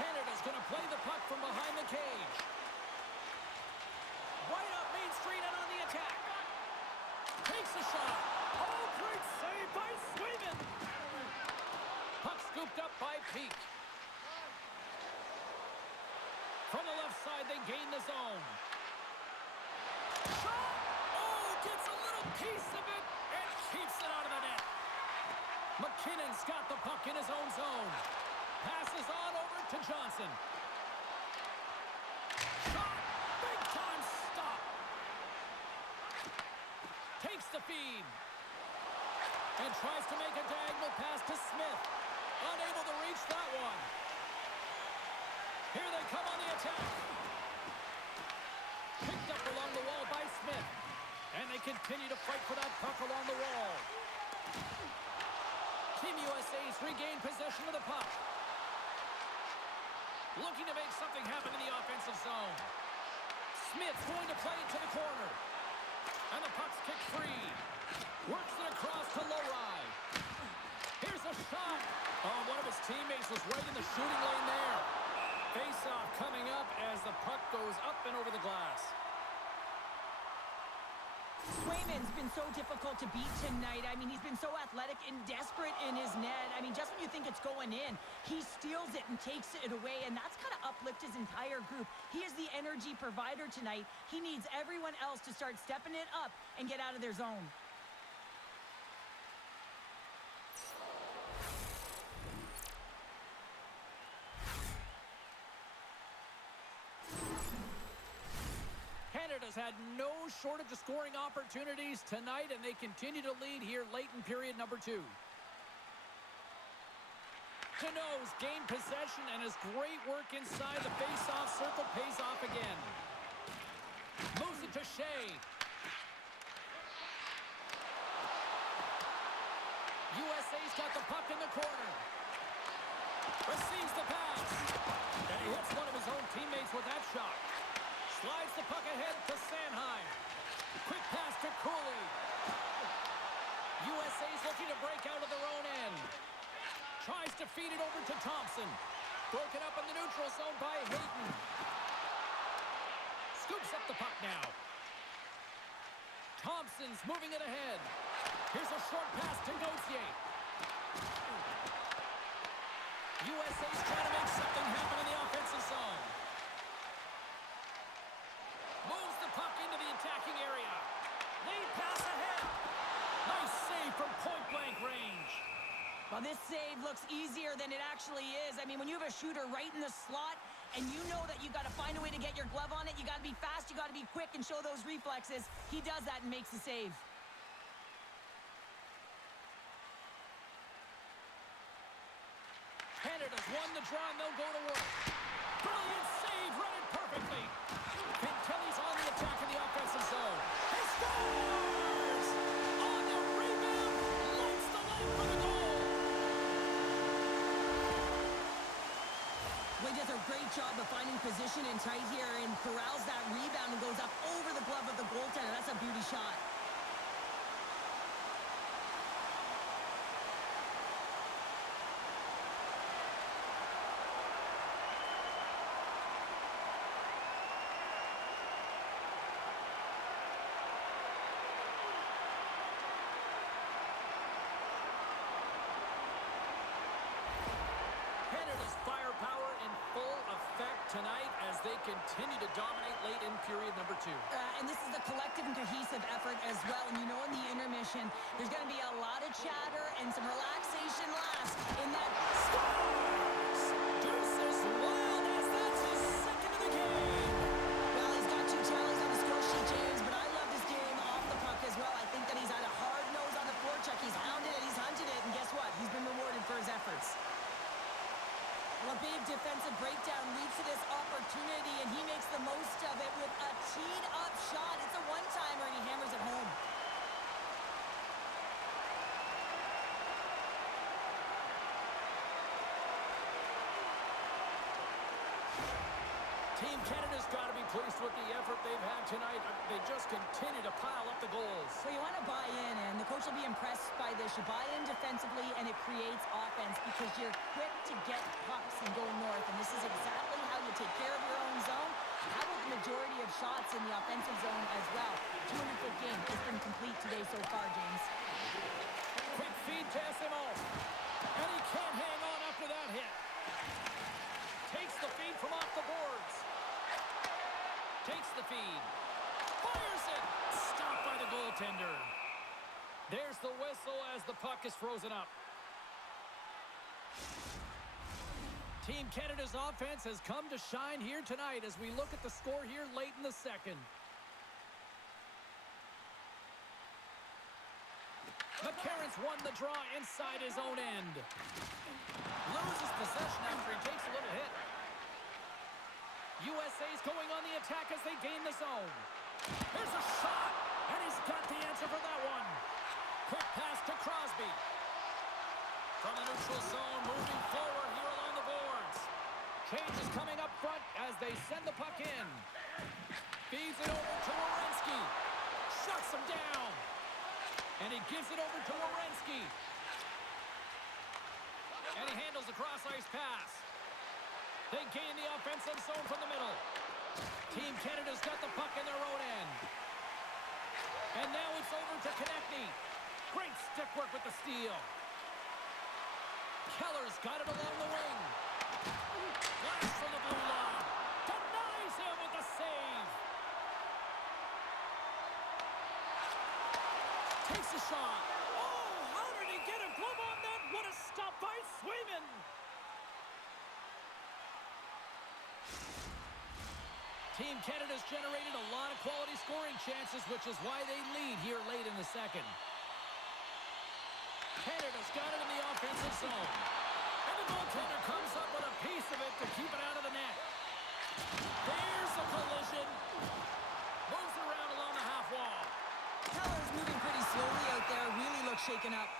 Canada's going to play the puck from behind the cage. Right up Main Street and on the attack. Takes the shot. Oh, great save by Swayman. Puck scooped up by Peak. From the left side, they gain the zone. Shot! Oh, gets a little piece of it and keeps it out of the net. McKinnon's got the puck in his own zone. Passes on over to Johnson. Shot! Big time stop. Takes the feed. And tries to make a diagonal pass to Smith. Unable to reach that one. Here they come on the attack. Picked up along the wall by Smith. And they continue to fight for that puck along the wall. Team USA's regained possession of the puck. Looking to make something happen in the offensive zone. Smith's going to play it to the corner. And the puck's kicked free. Works it across to Lowry. Here's a shot. Oh, one of his teammates was right in the shooting lane there. Face-off coming up as the puck goes up and over the glass. Swayman's been so difficult to beat tonight. I mean, he's been so athletic and desperate in his net. I mean, just when you think it's going in, he steals it and takes it away, and that's kind of uplift his entire group. He is the energy provider tonight. He needs everyone else to start stepping it up and get out of their zone. Canada's had no shortage of scoring opportunities tonight, and they continue to lead here late in period number 2. Cano's gained possession, and his great work inside the face-off circle pays off again. Moves it to Shea. USA's got the puck in the corner. Receives the pass. And he hits one of his own teammates with that shot. Slides the puck ahead to Sanheim. Quick pass to Cooley. USA's looking to break out of their own end. Tries to feed it over to Thompson. Broken up in the neutral zone by Hayden. Scoops up the puck now. Thompson's moving it ahead. Here's a short pass to Gauthier. USA's trying to make something happen in the offensive zone. Moves the puck into the attacking area. Lead pass ahead. Nice save from point-blank range. Well, this save looks easier than it actually is. I mean, when you have a shooter right in the slot and you know that you got to find a way to get your glove on it, you got to be fast, you got to be quick and show those reflexes. He does that and makes the save. Canada's won the draw and they'll go to work. Brilliant save, run it perfectly. Kelly's on the attack in the offensive zone. He scores! On the rebound, lights the leg for the goal. Well, he does a great job of finding position and tight here and corrals that rebound and goes up over the glove of the goaltender. That's a beauty shot. Tonight as they continue to dominate late in period number 2. And this is a collective and cohesive effort as well. And you know in the intermission, there's going to be a lot of chatter and some relaxation last in that. Scores! Deuces Wild as that's his second of the game. Well, he's got 2 tallies on the score sheet, James, but I love his game off the puck as well. I think that he's had a hard nose on the forecheck. He's hounded it, he's hunted it, and guess what? He's been rewarded for his efforts. Well, a big defensive breakdown leads to this opportunity, and he makes the most of it with a teed-up shot. It's a one-timer, and he hammers it home. Team Canada's got to be pleased with the effort they've had tonight. They just continue to pile up the goals. So you want to buy in, and the coach will be impressed by this. You buy in defensively, and it creates offense because you're quick to get pucks and go north, and this is exactly how you take care of your own zone. How about the majority of shots in the offensive zone as well? 200-foot game has been complete today so far, James. Quick feed to SMO. And he can't hang on after that hit. Takes the feed from off the boards. Takes the feed. Fires it. goaltender. There's the whistle as the puck is frozen up. Team Canada's offense has come to shine here tonight as we look at the score here late in the second. McCarron's won the draw inside his own end. Loses possession after he takes a little hit. USA's going on the attack as they gain the zone. Here's a shot, and he's got the answer for that one. Quick pass to Crosby. From the neutral zone, moving forward here along the boards. Change is coming up front as they send the puck in. Feeds it over to Werenski. Shuts him down. And he gives it over to Werenski. And he handles a cross-ice pass. They gain the offensive zone from the middle. Team Canada's got the puck in their own end. And now it's over to Konechny. Great stick work with the steal. Keller's got it along the wing. Flash from the blue line. Denies him with the save. Takes a shot. Oh, how did he get a glove on that? What a stop by Swayman. Team Canada's generated a lot of quality scoring chances, which is why they lead here late in the second. Canada's got it in the offensive zone. And the goaltender comes up with a piece of it to keep it out of the net. There's a collision. Moves it around along the half wall. Keller's moving pretty slowly out there. Really looks shaken up.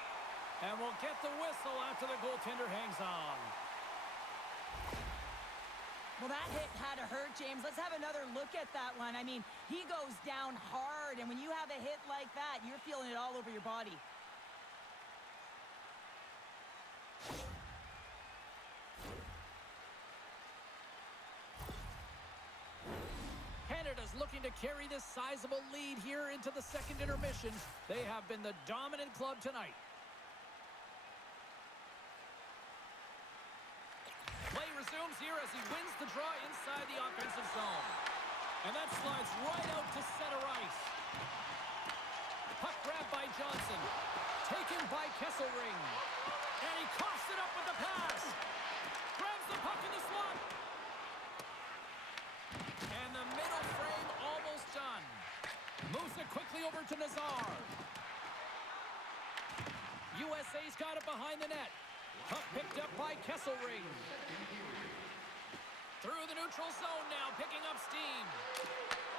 And we'll get the whistle after the goaltender hangs on. Well, that hit had to hurt, James. Let's have another look at that one. I mean, he goes down hard, and when you have a hit like that, you're feeling it all over your body. Canada's looking to carry this sizable lead here into the second intermission. They have been the dominant club tonight. Play resumes here as he wins the draw inside the offensive zone. And that slides right out to center ice. Puck grabbed by Johnson. Taken by Kesselring. And he coughs it up with the pass. Grabs the puck in the slot. And the middle frame almost done. Moves it quickly over to Nazar. USA's got it behind the net. Puck picked up by Kesselring. Through the neutral zone now, picking up steam.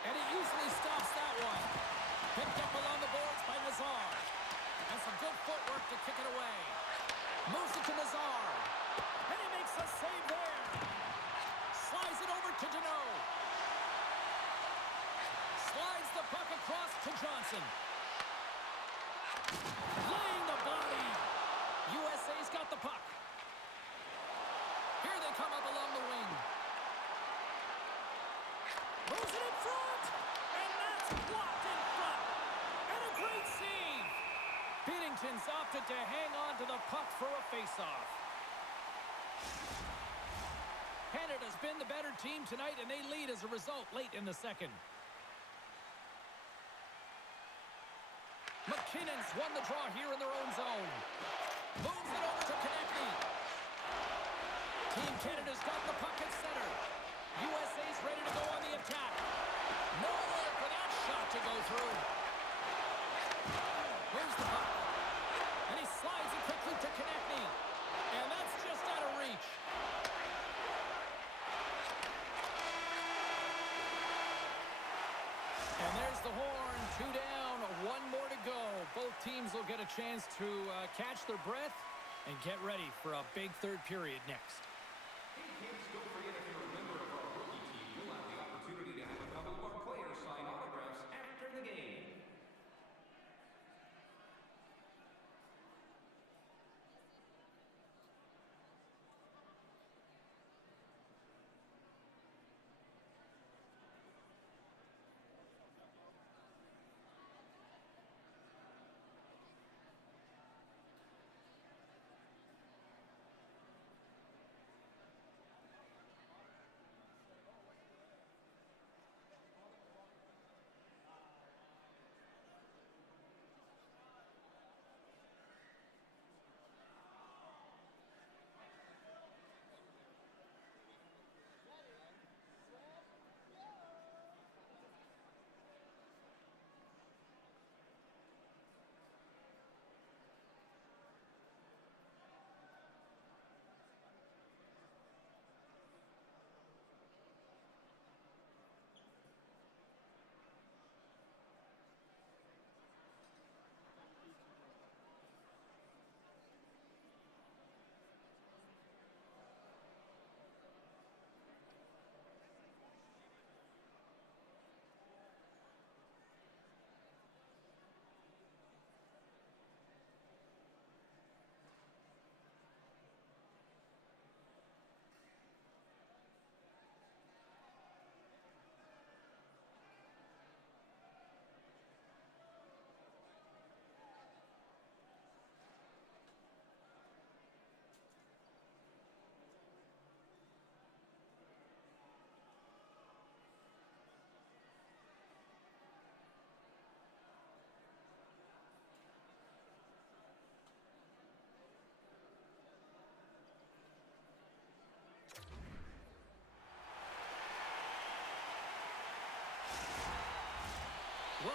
And he easily stops that one. Picked up along the boards by Nazar. And some good footwork to kick it away. Moves it to Nazar. And he makes a save there. Slides it over to Deneau. Slides the puck across to Johnson. Laying the body. USA's got the puck. Here they come up along the wing. Moves it in front. And that's blocked in front. And a great save. Binnington's opted to hang on to the puck for a faceoff. Canada's been the better team tonight, and they lead as a result late in the second. McKinnon's won the draw here in their own zone. Moves it over to Konechny. Team Canada's got the puck at center. USA's ready to go on the attack. Nowhere for that shot to go through. Here's the puck. And he slides it quickly to Konechny. And that's just out of reach. And there's the horn. 2 down, 1 more to go. Both teams will get a chance to catch their breath and get ready for a big third period next. Hey kids, don't forget if you're a member of our rookie team, you'll have the opportunity to have a couple of our players sign autographs after the game.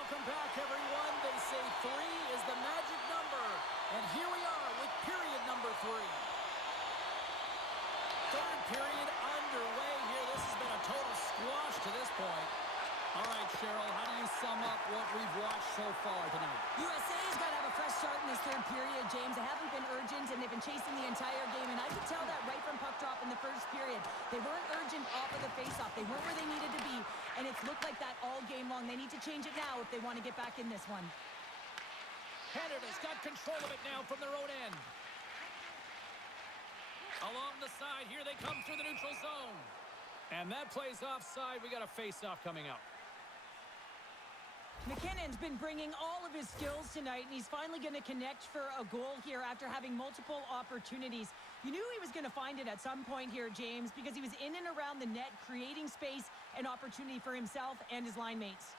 Welcome back, everyone. They say 3 is the magic number. And here we are with period number 3. Third period underway here. This has been a total squash to this point. All right, Cheryl, how do you sum up what we've watched so far tonight? USA's got to have a fresh start in this third period, James. They haven't been urgent, and they've been chasing the entire game. And I could tell that right from puck drop in the first period. They weren't urgent off of the faceoff. They weren't where they needed to be, and it's looked like that all game long. They need to change it now if they want to get back in this one. Canada's got control of it now from their own end. Along the side, here they come through the neutral zone. And that plays offside. We got a face-off coming up. McKinnon's been bringing all of his skills tonight, and he's finally going to connect for a goal here after having multiple opportunities. You knew he was going to find it at some point here, James, because he was in and around the net, creating space and opportunity for himself and his line mates.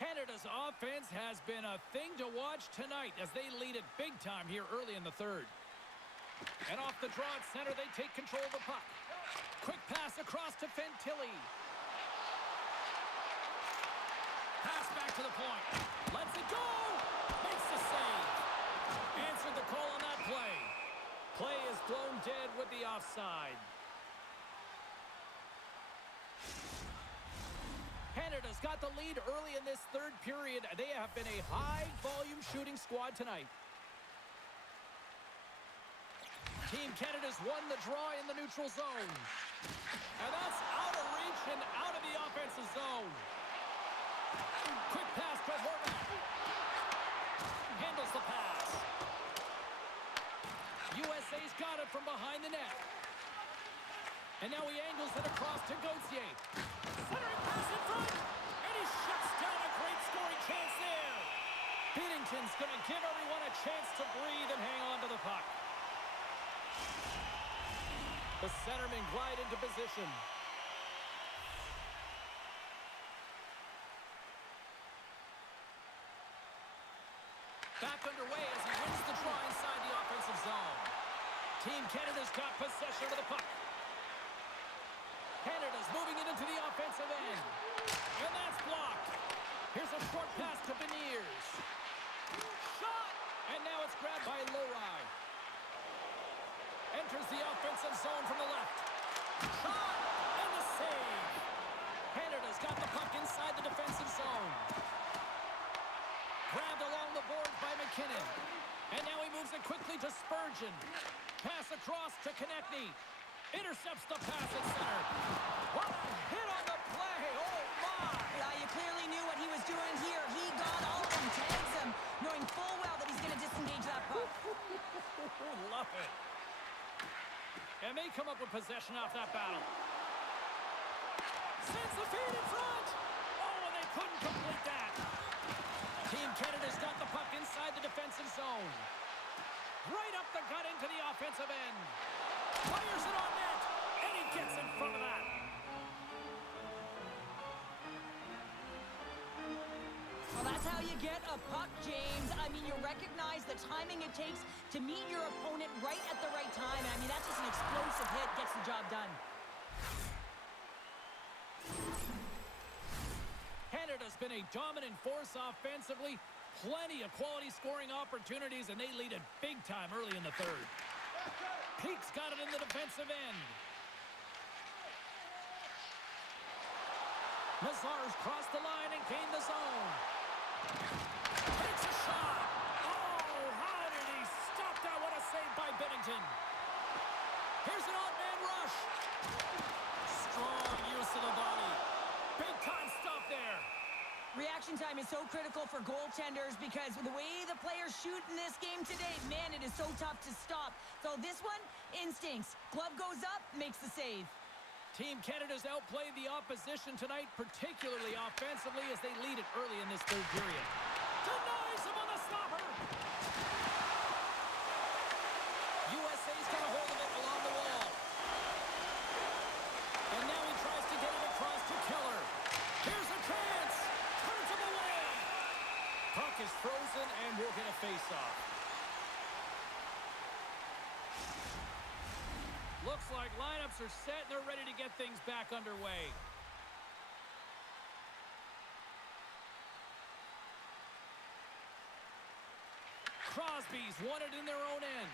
Canada's offense has been a thing to watch tonight as they lead it big time here early in the third. And off the draw at center, they take control of the puck. Quick pass across to Fantilli. Pass back to the point. Lets it go! Makes the save. Answered the call on that play. Play is blown dead with the offside. Canada's got the lead early in this third period. They have been a high-volume shooting squad tonight. Team Canada's won the draw in the neutral zone. And that's out of reach and out of the offensive zone. Quick pass to Horvath. Handles the pass. USA's got it from behind the net. And now he angles it across to Gauthier. Centering pass in front. And he shuts down a great scoring chance there. Binnington's going to give everyone a chance to breathe and hang on to the puck. The centermen glide into position. Back underway as he wins the draw inside the offensive zone. Team Canada's got possession of the puck. Canada's moving it into the offensive end. And that's blocked. Here's a short pass to Beniers. Shot! And now it's grabbed by Lohrei. Enters the offensive zone from the left. Shot! And the save. Canada's got the puck inside the defensive zone. Grabbed along the boards by McKinnon. And now he moves it quickly to Spurgeon. Pass across to Konechny. Intercepts the pass at center. What a hit on the play. Oh, my. Yeah, you clearly knew what he was doing here. He got all of them, tags them, knowing full well that he's going to disengage that puck. Love it. And they come up with possession off that battle. Sends the feed in front. Oh, and they couldn't complete that. Team Canada's got the puck inside the defensive zone. Right up the gut into the offensive end. Fires it on net, and he gets in front of that. Well, that's how you get a puck, James. I mean, you recognize the timing it takes to meet your opponent right at the right time. I mean, that's just an explosive hit, gets the job done. Canada's been a dominant force offensively. Plenty of quality scoring opportunities, and they lead it big time early in the third. Peake's got it in the defensive end. Nazar's crossed the line and gained the zone. Takes a shot. Oh, how did he stop that? What a save by Binnington. Here's an odd-man rush. Strong use of the body. Big-time stop there. Reaction time is so critical for goaltenders because the way the players shoot in this game today, man, it is so tough to stop. So this one, instincts. Glove goes up, makes the save. Team Canada's outplayed the opposition tonight, particularly offensively, as they lead it early in this third period. Denies him on the stopper. USA's got a hold of it along the wall. And now he tries to get it across to Keller. Here's a chance. Turns him away. Puck is frozen, and faceoff. Looks like lineups are set and they're ready to get things back underway. Crosby's won it in their own end.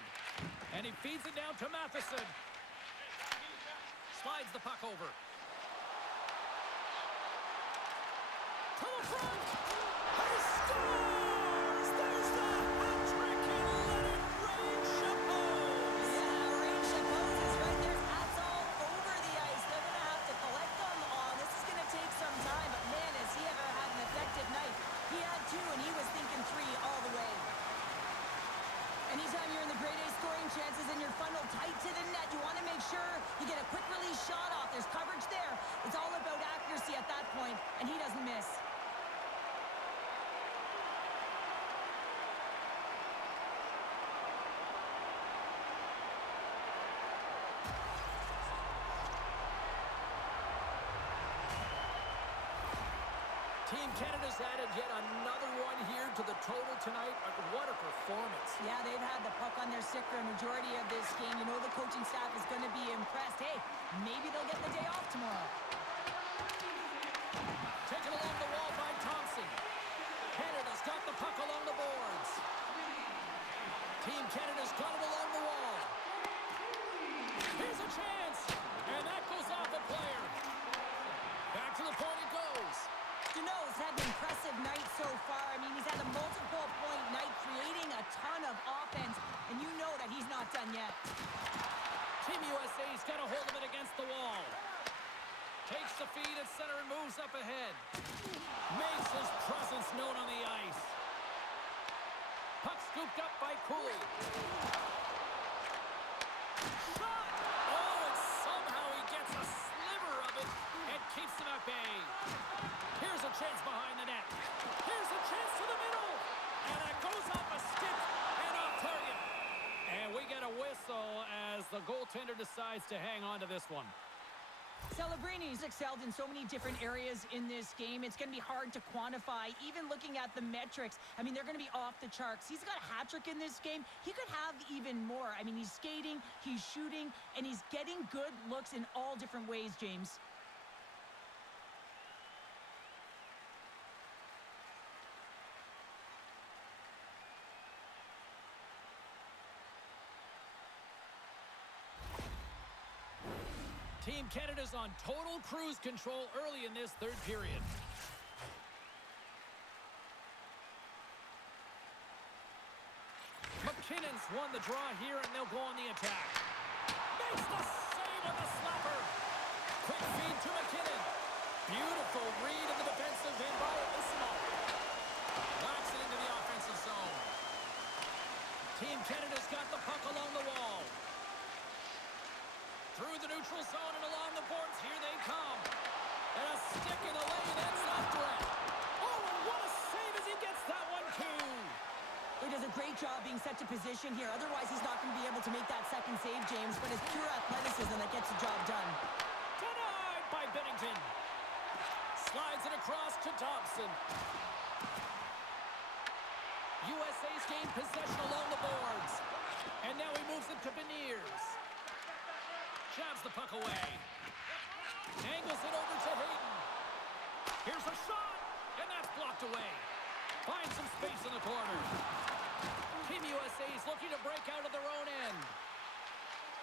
And he feeds it down to Matheson. Slides the puck over. To the front. He scores! There's the hat trick and let it rain Chapeaus. Yeah, rain Chapeaus is right there. Hats all over the ice. They're going to have to collect them all. This is going to take some time, but man, has he ever had an effective night. He had 2, and he was thinking 3 all the way. Anytime you're in the grade A scoring chances and your funnel tight to the net, you want to make sure you get a quick release shot off. There's coverage there. It's all about accuracy at that point, and he doesn't miss. Team Canada's added yet another one here to the total tonight. What a performance. Yeah, they've had the puck on their stick for a majority of this game. You know the coaching staff is going to be impressed. Hey, maybe they'll get the day off tomorrow. Taken along the wall by Thompson. Canada's got the puck along the boards. Team Canada's got it along the wall. Here's a chance. And that goes off a player. Back to the point it goes. Duneau's had an impressive night so far. I mean, he's had a multiple-point night, creating a ton of offense, and you know that he's not done yet. Team USA's got a hold of it against the wall. Takes the feed at center and moves up ahead. Makes his presence known on the ice. Puck scooped up by Cooley. Shot! Oh, and somehow he gets a sliver of it and keeps them at bay. Here's a chance behind the net. Here's a chance to the middle. And that goes off a stick and off target. And we get a whistle as the goaltender decides to hang on to this one. Celebrini's excelled in so many different areas in this game. It's going to be hard to quantify, even looking at the metrics. I mean, they're going to be off the charts. He's got a hat trick in this game. He could have even more. I mean, he's skating, he's shooting, and he's getting good looks in all different ways, James. Team Canada's on total cruise control early in this third period. McKinnon's won the draw here, and they'll go on the attack. Makes the save on the slapper. Quick feed to McKinnon. Beautiful read in the defensive end by Ismo. Knocks it into the offensive zone. Team Canada's got the puck along the wall. Through the neutral zone and along the boards, here they come. And a stick in the lane ends that threat. Oh, and what a save as he gets that one, too. He does a great job being set to position here. Otherwise, he's not going to be able to make that second save, James. But it's pure athleticism that gets the job done. Denied by Bennington. Slides it across to Thompson. USA's gained possession along the boards. And now he moves it to Beniers. Jabs the puck away. Angles it over to Hayden. Here's a shot, and that's blocked away. Finds some space in the corner. Team USA is looking to break out of their own end.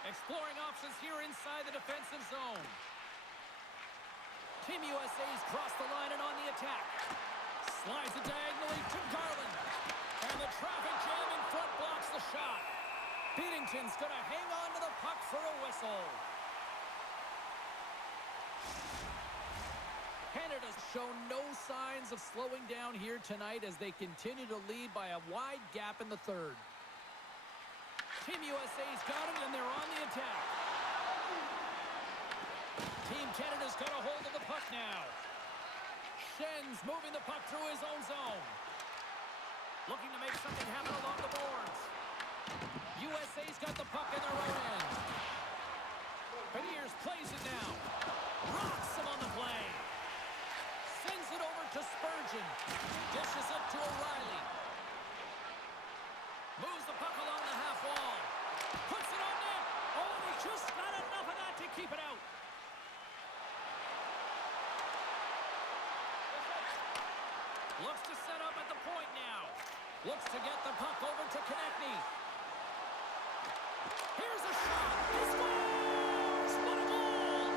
Exploring options here inside the defensive zone. Team USA's crossed the line and on the attack. Slides it diagonally to Garland. And the traffic jam in front blocks the shot. Beatington's going to hang on to the puck for a whistle. Canada's shown no signs of slowing down here tonight as they continue to lead by a wide gap in the third. Team USA's got it, and they're on the attack. Team Canada's got a hold of the puck now. Schen's moving the puck through his own zone. Looking to make something happen along the boards. USA's got the puck in their own end. Beniers plays it now. Rocks him on the play. Sends it over to Spurgeon. Dishes it to O'Reilly. Looks to set up at the point now. Looks to get the puck over to Konechny. Here's a shot. He scores! What a goal!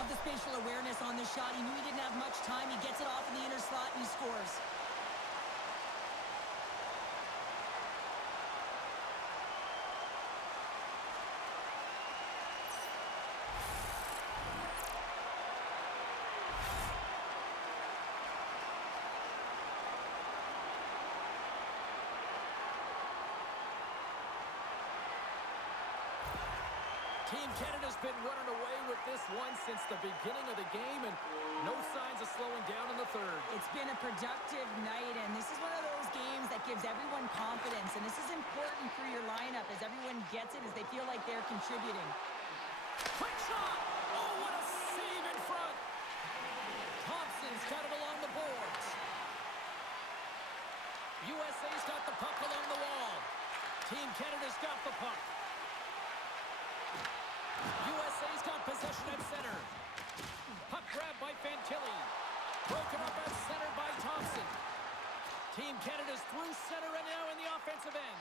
Love the spatial awareness on this shot. He knew he didn't have much time. He gets it off in the inner slot and he scores. Team Canada's been running away with this one since the beginning of the game, and no signs of slowing down in the third. It's been a productive night, and this is one of those games that gives everyone confidence, and this is important for your lineup as everyone gets it, as they feel like they're contributing. Quick shot! Oh, what a save in front! Thompson's got it along the boards. USA's got the puck along the wall. Team Canada's got the puck. USA's got possession at center. Puck grab by Fantilli. Broken up at center by Thompson. Team Canada's through center and now in the offensive end.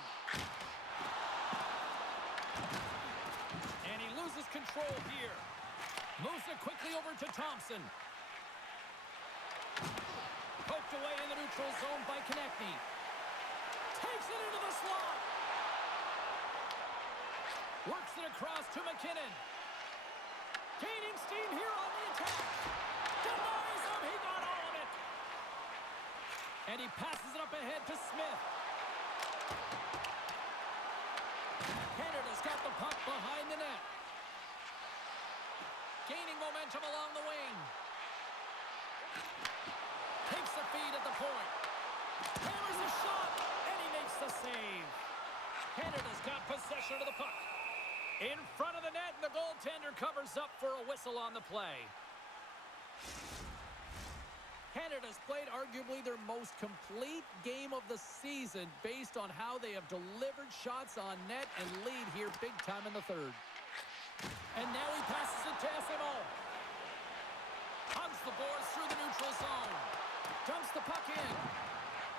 And he loses control here. Moves it quickly over to Thompson. Poked away in the neutral zone by Konechny. Takes it into the slot. Works it across to McKinnon. Gaining steam here on the attack. Denies him. He got all of it. And he passes it up ahead to Smith. Canada's got the puck behind the net. Gaining momentum along the wing. Takes the feed at the point. Hammers a shot. And he makes the save. Canada's got possession of the puck. In front of the net, and the goaltender covers up for a whistle on the play. Canada's played arguably their most complete game of the season based on how they have delivered shots on net and lead here big time in the third. And now he passes it to SMO. Hugs the boards through the neutral zone. Dumps the puck in.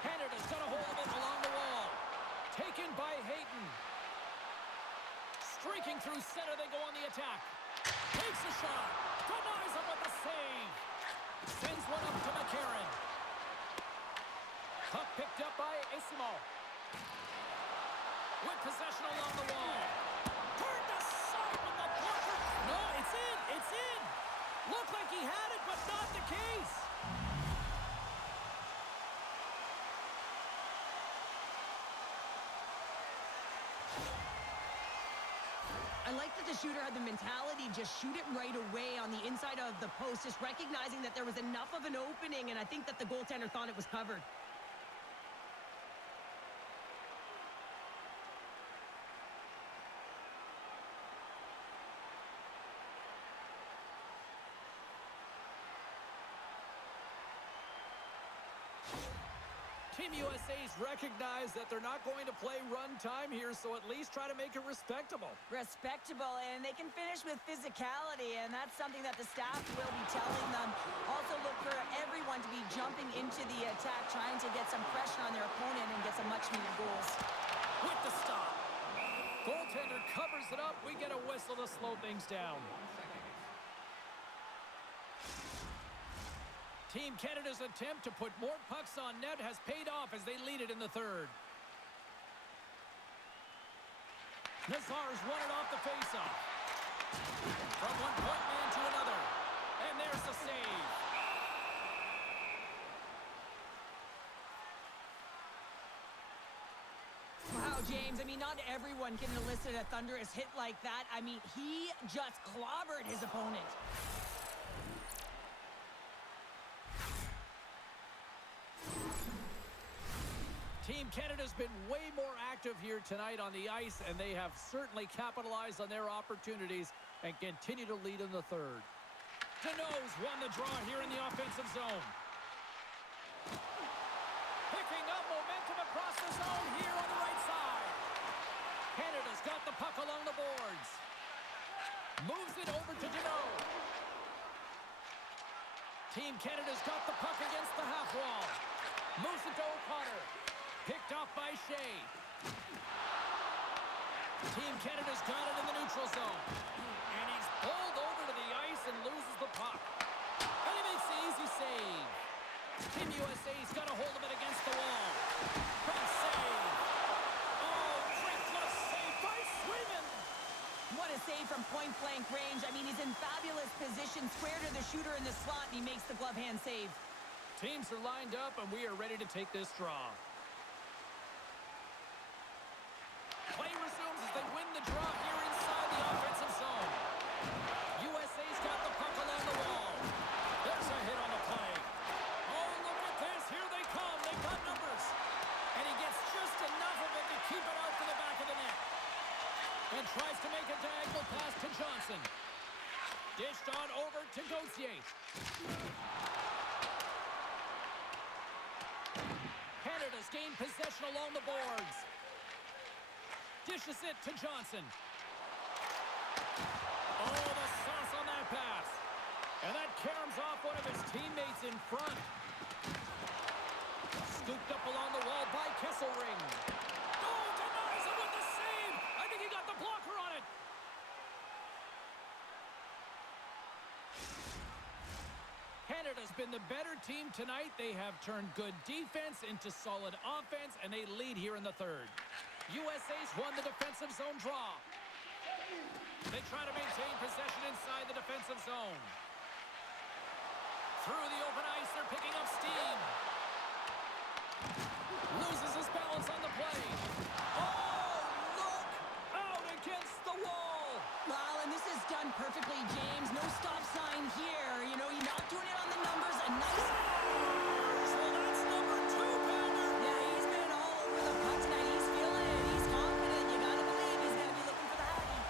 Canada's got a hold of it along the wall. Taken by Hayton. Streaking through center, they go on the attack. Takes a shot. Denies him with a save. Sends one up to McCarron. Puck picked up by Isimo. With possession along the wall. Turned aside with the blocker. No, it's in. It's in. Looked like he had it, but not the case. I like that the shooter had the mentality, just shoot it right away on the inside of the post, just recognizing that there was enough of an opening, and I think that the goaltender thought it was covered. Team USA's recognized that they're not going to play run time here, so at least try to make it respectable. Respectable, and they can finish with physicality, and that's something that the staff will be telling them. Also look for everyone to be jumping into the attack, trying to get some pressure on their opponent and get some much-needed goals. With the stop. Goaltender covers it up. We get a whistle to slow things down. Team Canada's attempt to put more pucks on net has paid off as they lead it in the third. Nazar's won it off the faceoff. From one point man to another. And there's the save. Wow, James, I mean, not everyone can elicit a thunderous hit like that. I mean, he just clobbered his opponent. Team Canada's been way more active here tonight on the ice, and they have certainly capitalized on their opportunities and continue to lead in the third. Deneau's won the draw here in the offensive zone. Picking up momentum across the zone here on the right side. Team Canada's got the puck against the half wall. Moves it to O'Connor. Picked off by Shea. Team Canada's got it in the neutral zone. And he's pulled over to the ice and loses the puck. And he makes the easy save. Team USA's got a hold of it against the wall. Great save. Oh, great glove save by Swayman. What a save from point-blank range. I mean, he's in fabulous position, square to the shooter in the slot, and he makes the glove hand save. Teams are lined up, and we are ready to take this draw. Play resumes as they win the draw here inside the offensive zone. USA's got the puck along the wall. There's a hit on the play. Oh, look at this. Here they come. They've got numbers. And he gets just enough of it to keep it out to the back of the net. And tries to make a diagonal pass to Johnson. Dished on over to Gauthier. Canada's gained possession along the boards. Dishes it to Johnson. Oh, the sauce on that pass. And that caroms off one of his teammates in front. Scooped up along the wall by Kesselring. Oh, denies it with the save. I think he got the blocker on it. Canada's been the better team tonight. They have turned good defense into solid offense, and they lead here in the third. USA's won the defensive zone draw. They try to maintain possession inside the defensive zone. Through the open ice, they're picking up steam. Loses his balance on the play. Oh, look! Out against the wall! Wow, and this is done perfectly, James. No stop sign here. You know, you're not doing it on the numbers. A nice... So that's number 2, Pounder. Yeah, he's been all over the puck tonight. He's feeling it. He's confident. You gotta believe he's gonna be looking for the hockey.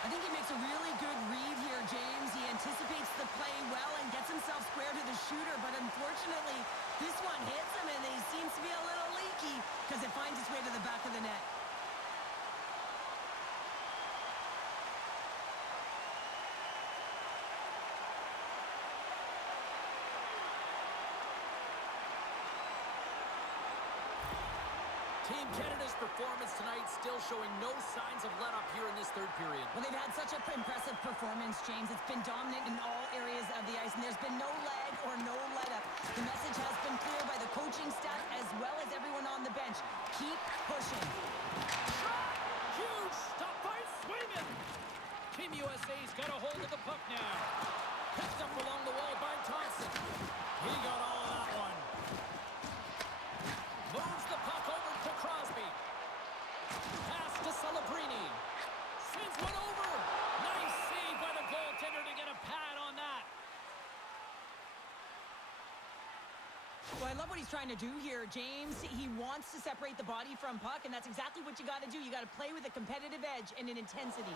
I think he makes a really good read here, James. He anticipates the play well and gets himself square to the shooter, but unfortunately, this one hits him and he seems to be a little leaky because it finds its way to the back of the net. Team Canada's performance tonight still showing no signs of let-up here in this third period. Well, they've had such an impressive performance, James. It's been dominant in all areas of the ice, and there's been no lag or no let-up. The message has been clear by the coaching staff as well as everyone on the bench. Keep pushing. Shot! Huge stop by Swayman! Team USA's got a hold of the puck now. Picked up along the wall by Thompson. He got all of that one. Moves the puck over to Crosby. Pass to Celebrini. Sends one over. Nice save by the goaltender to get a pad on that. Well, I love what he's trying to do here, James. He wants to separate the body from puck, and that's exactly what you got to do. You got to play with a competitive edge and an intensity.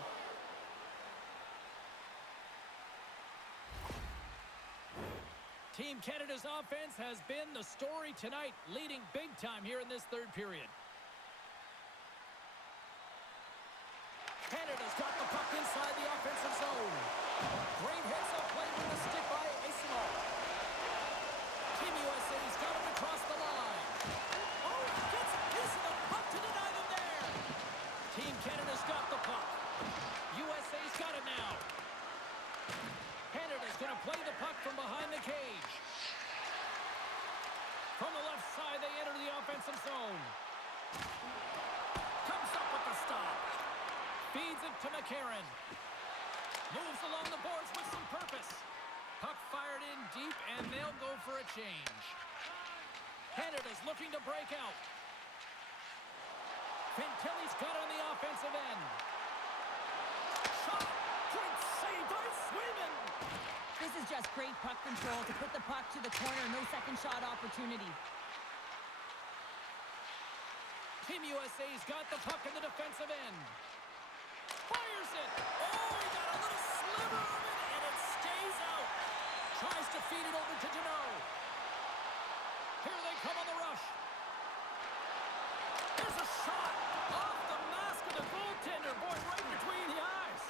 Team Canada's offense has been the story tonight, leading big time here in this third period. Canada's got the puck inside the offensive zone. Great heads-up play with the stick by Asimov. Team USA's got it across the line. Oh, gets a piece of the puck to deny them there. Team Canada's got the puck. USA's got it now. Canada's going to play the puck from behind the cage. From the left side, they enter the offensive zone. Comes up with the stop. Feeds it to McCarron. Moves along the boards with some purpose. Puck fired in deep, and they'll go for a change. Canada's looking to break out. Fantilli's got on the offensive end. Shot! Great save by Swayman! This is just great puck control to put the puck to the corner. No second shot opportunity. Team USA's got the puck in the defensive end. Fires it! Oh, he got a little sliver of it, and it stays out. Tries to feed it over to Deneau. Here they come on the rush. There's a shot off the mask of the goaltender. Boy, right between the eyes.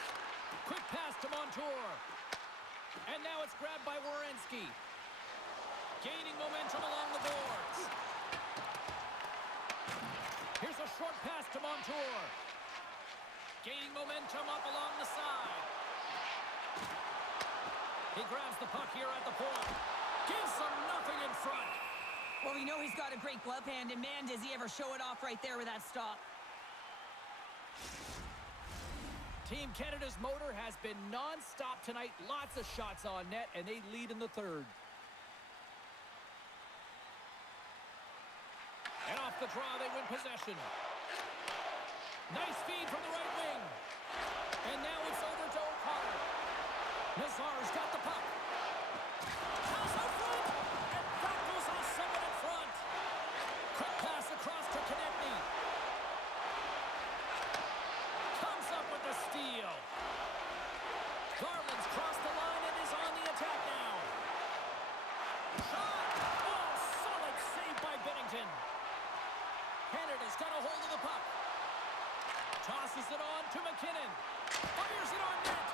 Quick pass to Montour. And now it's grabbed by Werenski. Gaining momentum along the boards. Here's a short pass to Montour. Gaining momentum up along the side. He grabs the puck here at the point. Gives them nothing in front. Well, we know he's got a great glove hand, and man, does he ever show it off right there with that stop. Team Canada's motor has been non-stop tonight. Lots of shots on net, and they lead in the third. And off the draw, they win possession. Nice feed from the right wing. And now it's over to O'Connor. Nazar's got the puck. Pass out front. And that goes off someone in front. Quick pass across to Konechny. Comes up with the steal. Garland's crossed the line and is on the attack now. Shot. Oh, solid save by Bennington. Canada's got a hold of the puck. Tosses it on to McKinnon. Fires it on net.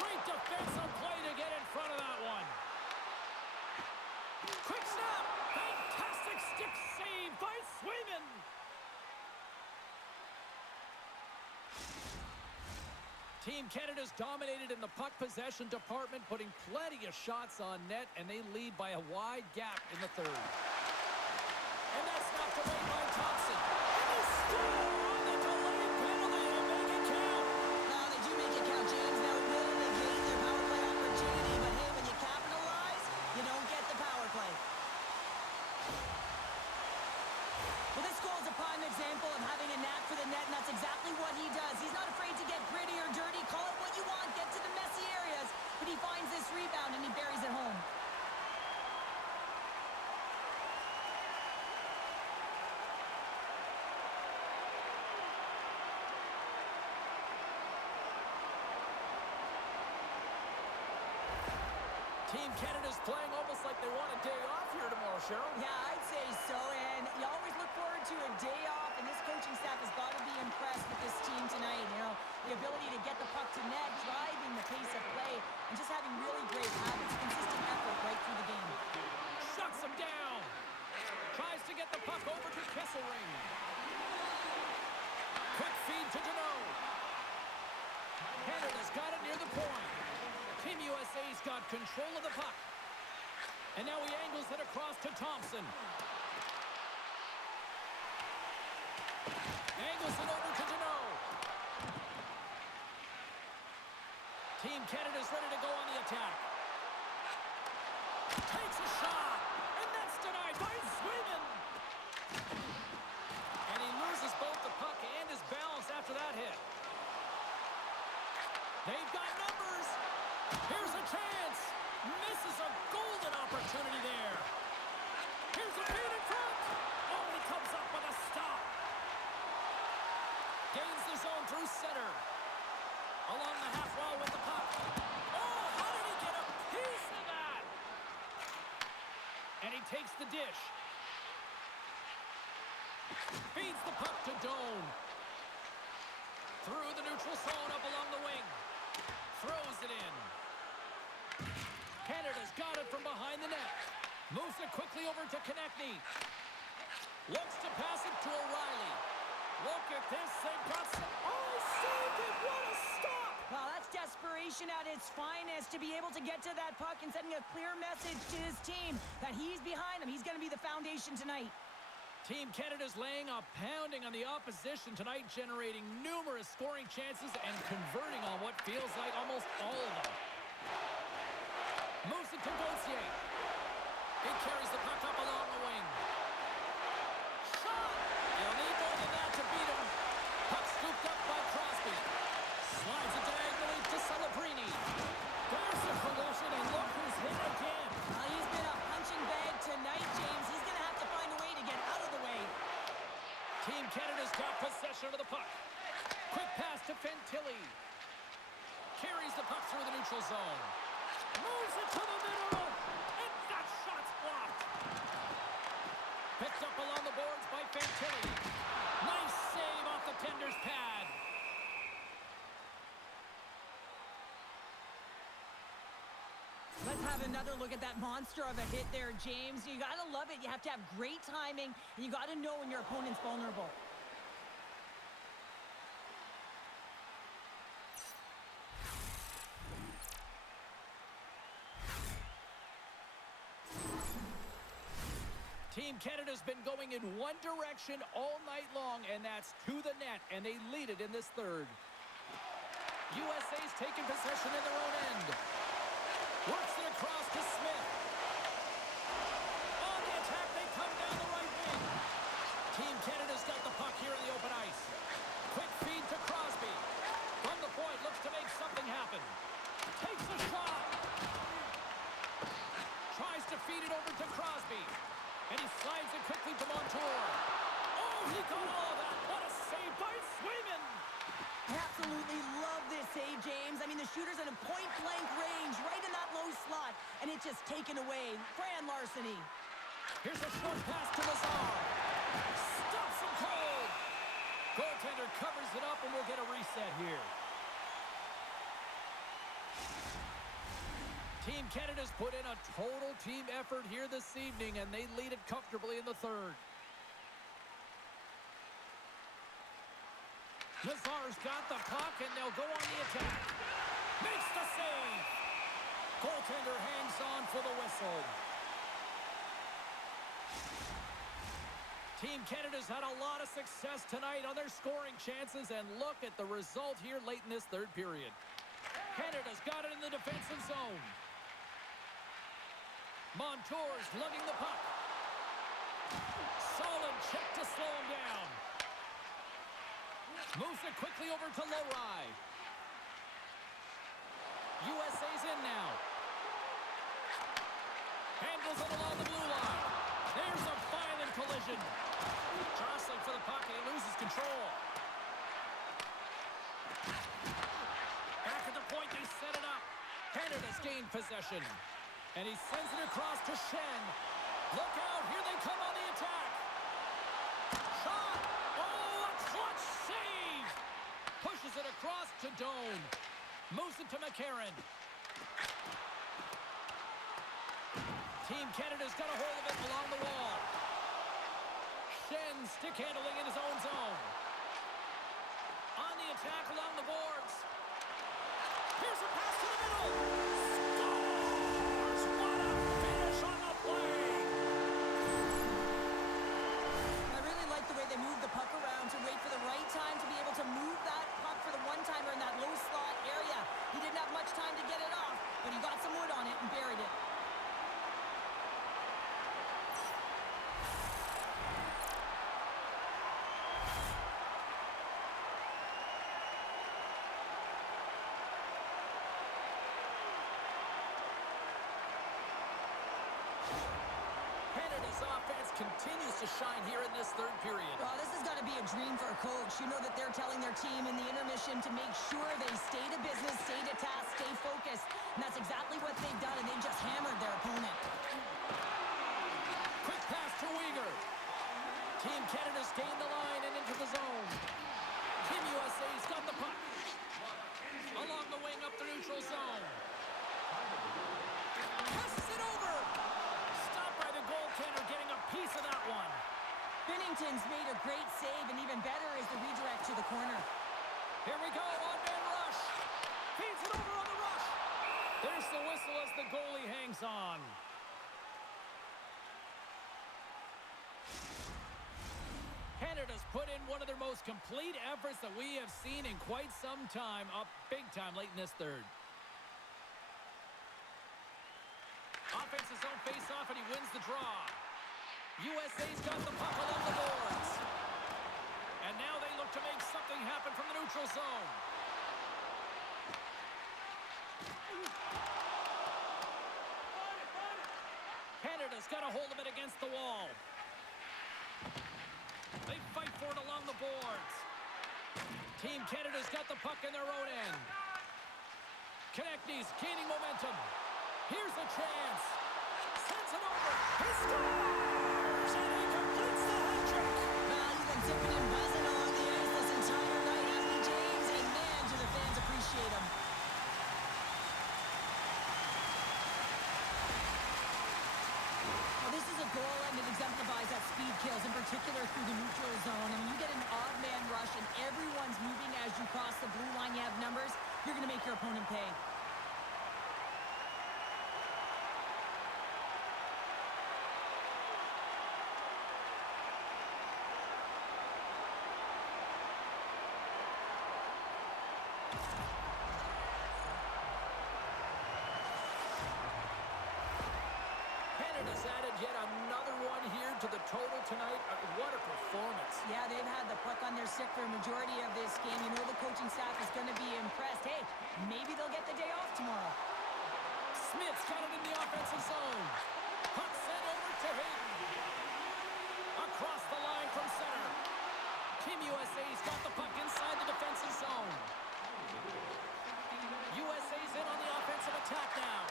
Great defensive play to get in front of that one. Quick snap. Fantastic stick save by Swayman. Team Canada's dominated in the puck possession department, putting plenty of shots on net, and they lead by a wide gap in the third. And that's knocked away by Thompson. And they score on the delayed penalty to make it count. Now, they do make it count, James. Now, it will negate their power play opportunity, but hey, when you capitalize, you don't get the power play. Well, this goal is a prime example of having a knack for the net, and that's exactly what he does. He's not afraid to get gritty or dirty, call it what you want, get to the messy areas, but he finds this rebound and he buries it home. Team Canada's playing almost like they want a day off here tomorrow, Cheryl. Yeah, I'd say so, and you always look forward to a day off, and this coaching staff has got to be impressed with this team tonight. You know, the ability to get the puck to net, driving the pace of play, and just having really great habits, consistent effort right through the game. Shuts him down. Tries to get the puck over to Kesselring. Quick feed to Deneau. Canada's got it near the point. Team USA's got control of the puck. And now he angles it across to Thompson. Angles it over to Deneau. Team Canada's ready to go on the attack. Takes a shot. And that's denied by Swayman. And he loses both the puck and his balance after that hit. They've got numbers. Here's a chance. Misses a golden opportunity there. Here's a feed in front. Oh, and he comes up with a stop. Gains the zone through center. Along the half wall with the puck. Oh, how did he get a piece of that? And he takes the dish. Feeds the puck to Doan. Through the neutral zone up along the wing. Throws it in. Canada's got it from behind the net. Moves it quickly over to Konechny. Looks to pass it to O'Reilly. Look at this. They've got some... Oh, saved it. What a stop. Well, that's desperation at its finest, to be able to get to that puck and sending a clear message to his team that he's behind them. He's going to be the foundation tonight. Team Canada's laying a pounding on the opposition tonight, generating numerous scoring chances and converting on what feels like almost all of them. Moves it to Gauthier. He carries the puck up along the wing. Shot! He'll need more than that to beat him. Puck scooped up by Crosby. Slides it diagonally to Celebrini. There's the collision, and look who's hit again. He's been a punching bag tonight, James. He's going to have to find a way to get out of the way. Team Canada's got possession of the puck. Quick pass to Fantilli. Carries the puck through the neutral zone. Moves it to the middle. And that shot's blocked. Picked up along the boards by Fantilli. Nice save off the tender's pad. Let's Have another look at that monster of a hit there, James. You got to love it. You have to have great timing, and you got to know when your opponent's vulnerable. Team Canada's been going in one direction all night long, and that's to the net, and they lead it in this third. USA's taking possession in their own end. Works it across to Smith. On the attack, they come down the right wing. Team Canada's got the puck here in the open ice. Quick feed to Crosby. From the point, looks to make something happen. Takes a shot. Tries to feed it over to Crosby. And he slides it quickly to Montour. Oh, he got all of that. What a save by Swayman. Absolutely love this save, James. I mean, the shooter's in a point-blank range, right in that low slot, and it's just taken away. Fran Larceny. Here's a short pass to Lazar. Stops him cold. Goaltender covers it up, and we'll get a reset here. Team Canada's put in a total team effort here this evening, and they lead it comfortably in the third. Lazar's got the puck, and they'll go on the attack. Makes the save. Goaltender hangs on for the whistle. Team Canada's had a lot of success tonight on their scoring chances, and look at the result here late in this third period. Canada's got it in the defensive zone. Montour's lugging the puck. Solid check to slow him down. Moves it quickly over to Lowry. USA's in now. Handles it along the blue line. There's a violent collision. Jostling for the puck, and he loses control. Back at the point, they set it up. Canada's gained possession. And he sends it across to Shen. Look out, here they come on the attack. Shot! Oh, a clutch save! Pushes it across to Doan. Moves it to McCarron. Team Canada's got a hold of it along the wall. Shen stick handling in his own zone. On the attack along the boards. Here's a pass to the middle. They move the puck around to wait for the right time to be able to move that puck for the one-timer in that low slot area. He didn't have much time to get it off, but he got some wood on it and buried it. Offense continues to shine here in this third period. Well, this has got to be a dream for a coach. You know that they're telling their team in the intermission to make sure they stay to business, stay to task, stay focused. And that's exactly what they've done, and they just hammered their opponent. Quick pass to Uyghur. Team Canada's gained the line and into the zone. Team USA's got the puck. Along the wing up the neutral zone. Passes it over. Goaltender getting a piece of that one. Binnington's made a great save, and even better is the redirect to the corner. Here we go, on-man rush. Feeds it over on the rush. There's the whistle as the goalie hangs on. Canada's put in one of their most complete efforts that we have seen in quite some time, up big time late in this third. Offense his own face-off, and he wins the draw. USA's got the puck along the boards. And now they look to make something happen from the neutral zone. Canada's got a hold of it against the wall. They fight for it along the boards. Team Canada's got the puck in their own end. Konechny's gaining momentum. Here's a chance. Sends it over. He scores! And he completes the hat-trick. Well, he's been zipping and buzzing along the ice this entire night, hasn't he, James? And man, do the fans appreciate him. particular through the neutral zone. I mean, you get an odd man rush and everyone's moving as you cross the blue line. You have numbers. You're going to make your opponent pay. Canada's added yet another one here to the total tonight. What a performance. Yeah, they've had the puck on their stick for a majority of this game. You know the coaching staff is going to be impressed. Hey, maybe they'll get the day off tomorrow. Smith's got it in the offensive zone. Puck sent over to Hayden. Across the line from center. Team USA's got the puck inside the defensive zone. USA's in on the offensive attack now.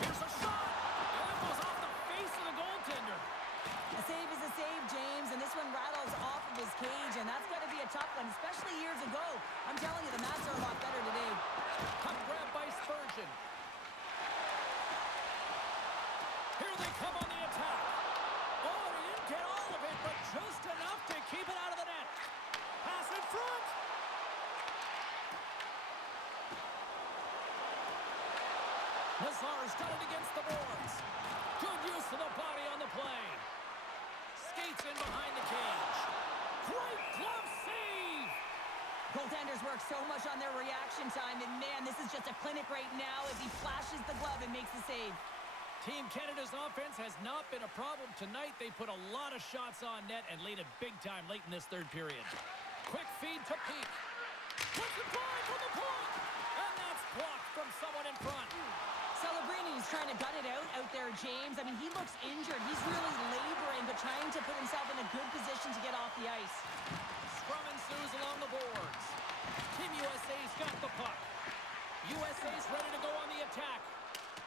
Here's a shot. And that goes off the face of the goaltender. A save is a save, James, and this one rattles off of his cage, and that's got to be a tough one, especially years ago. I'm telling you, the Mats are a lot better today. Puck grab by Spurgeon. Here they come on the attack. Oh, he didn't get all of it, but just enough to keep it out of the net. Pass in front. Nazar's got it against the boards. Good use of the body on the play. Skates in behind the cage. Great glove save. Goaltenders work so much on their reaction time, and man, this is just a clinic right now as he flashes the glove and makes the save. Team Canada's offense has not been a problem tonight. They put a lot of shots on net and laid it big time late in this third period. Quick feed to Peak. Puts it wide from the point. And that's blocked from someone in front. Celebrini's trying to gut it out there, James. I mean, he looks injured. He's really laboring, but trying to put himself in a good position to get off the ice. Scrum ensues along the boards. Team USA's got the puck. USA's ready to go on the attack.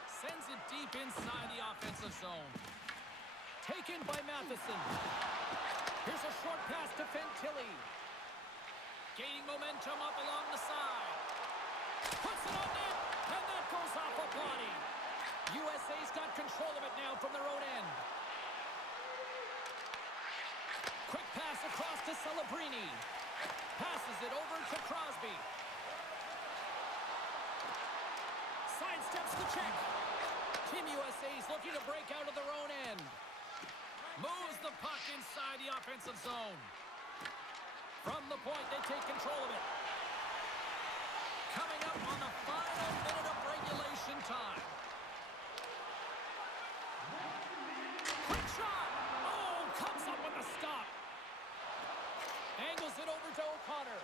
Sends it deep inside the offensive zone. Taken by Matheson. Here's a short pass to Fantilli. Gaining momentum up along the side. Puts it on net, and that goes off a body. USA's got control of it now from their own end. Quick pass across to Celebrini. Passes it over to Crosby. Sidesteps the check. Team USA's looking to break out of their own end. Moves the puck inside the offensive zone. From the point, they take control of it. Coming up on the final minute of regulation time. Quick shot! Oh, comes up with a stop. Angles it over to O'Connor.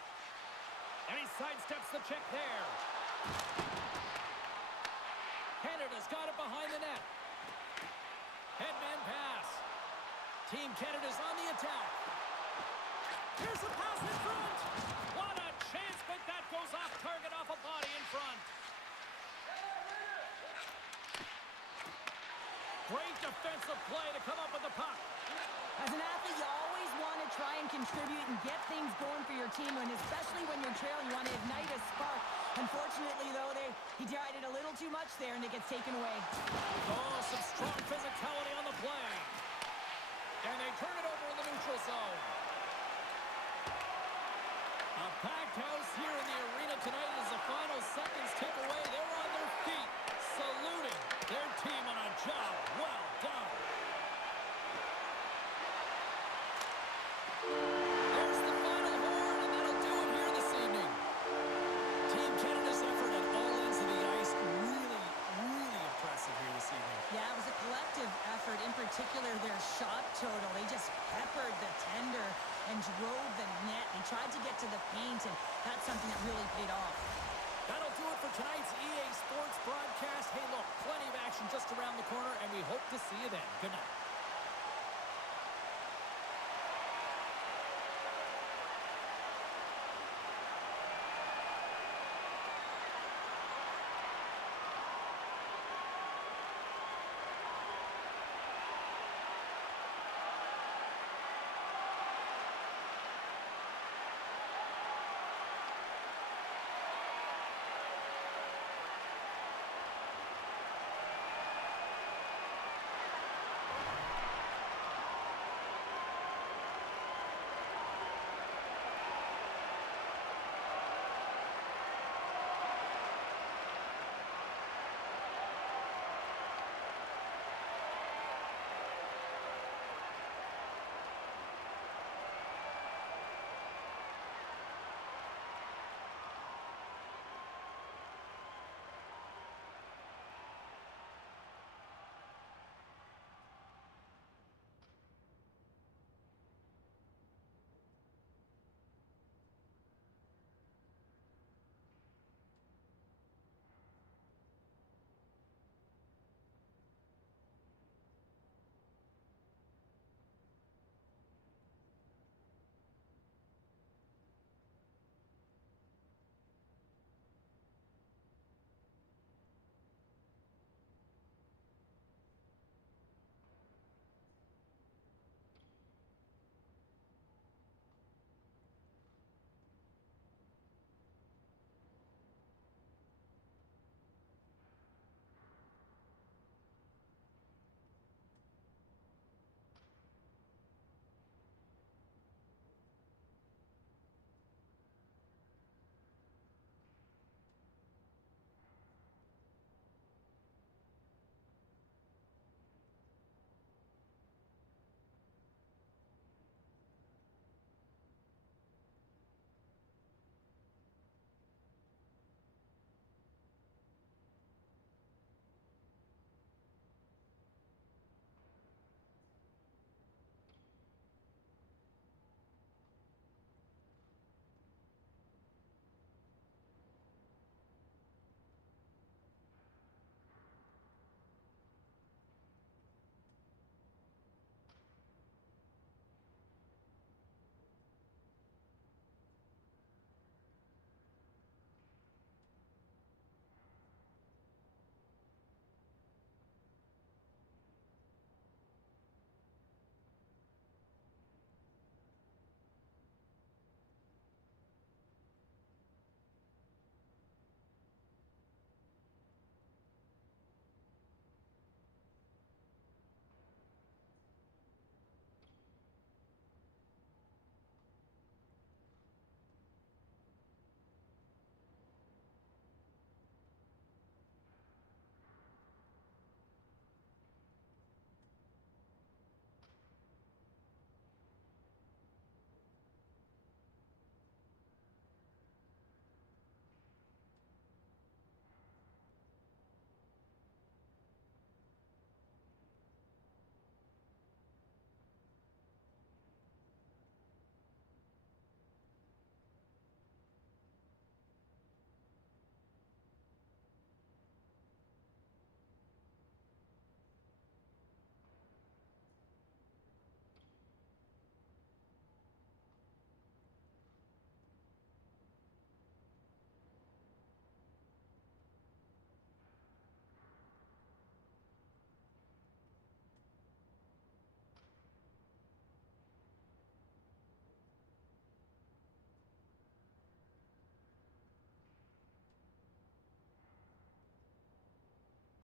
And he sidesteps the check there. Canada's got it behind the net. Headman pass. Team Canada's on the attack. Here's a pass in front. What a chance, but that goes off target off a body in front. Great defensive play to come up with the puck. As an athlete, you always want to try and contribute and get things going for your team, and especially when you're trailing, you want to ignite a spark. Unfortunately, though, he tried it a little too much there, and it gets taken away. Oh, some strong physicality on the play. And they turn it over in the neutral zone. A packed house here in the arena tonight as the final seconds tick away. They're on their feet, saluting their team on a job well done. There's the final horn, and that'll do it here this evening. Team Canada's effort at all ends of the ice, really impressive here this evening. Yeah, it was a collective effort, in particular their shot total. They just peppered the tender and drove the net. They tried to get to the paint, and that's something that really paid off. That'll do it for tonight's EA Sports broadcast. Hey, look, plenty of action just around the corner, and we hope to see you then. Good night.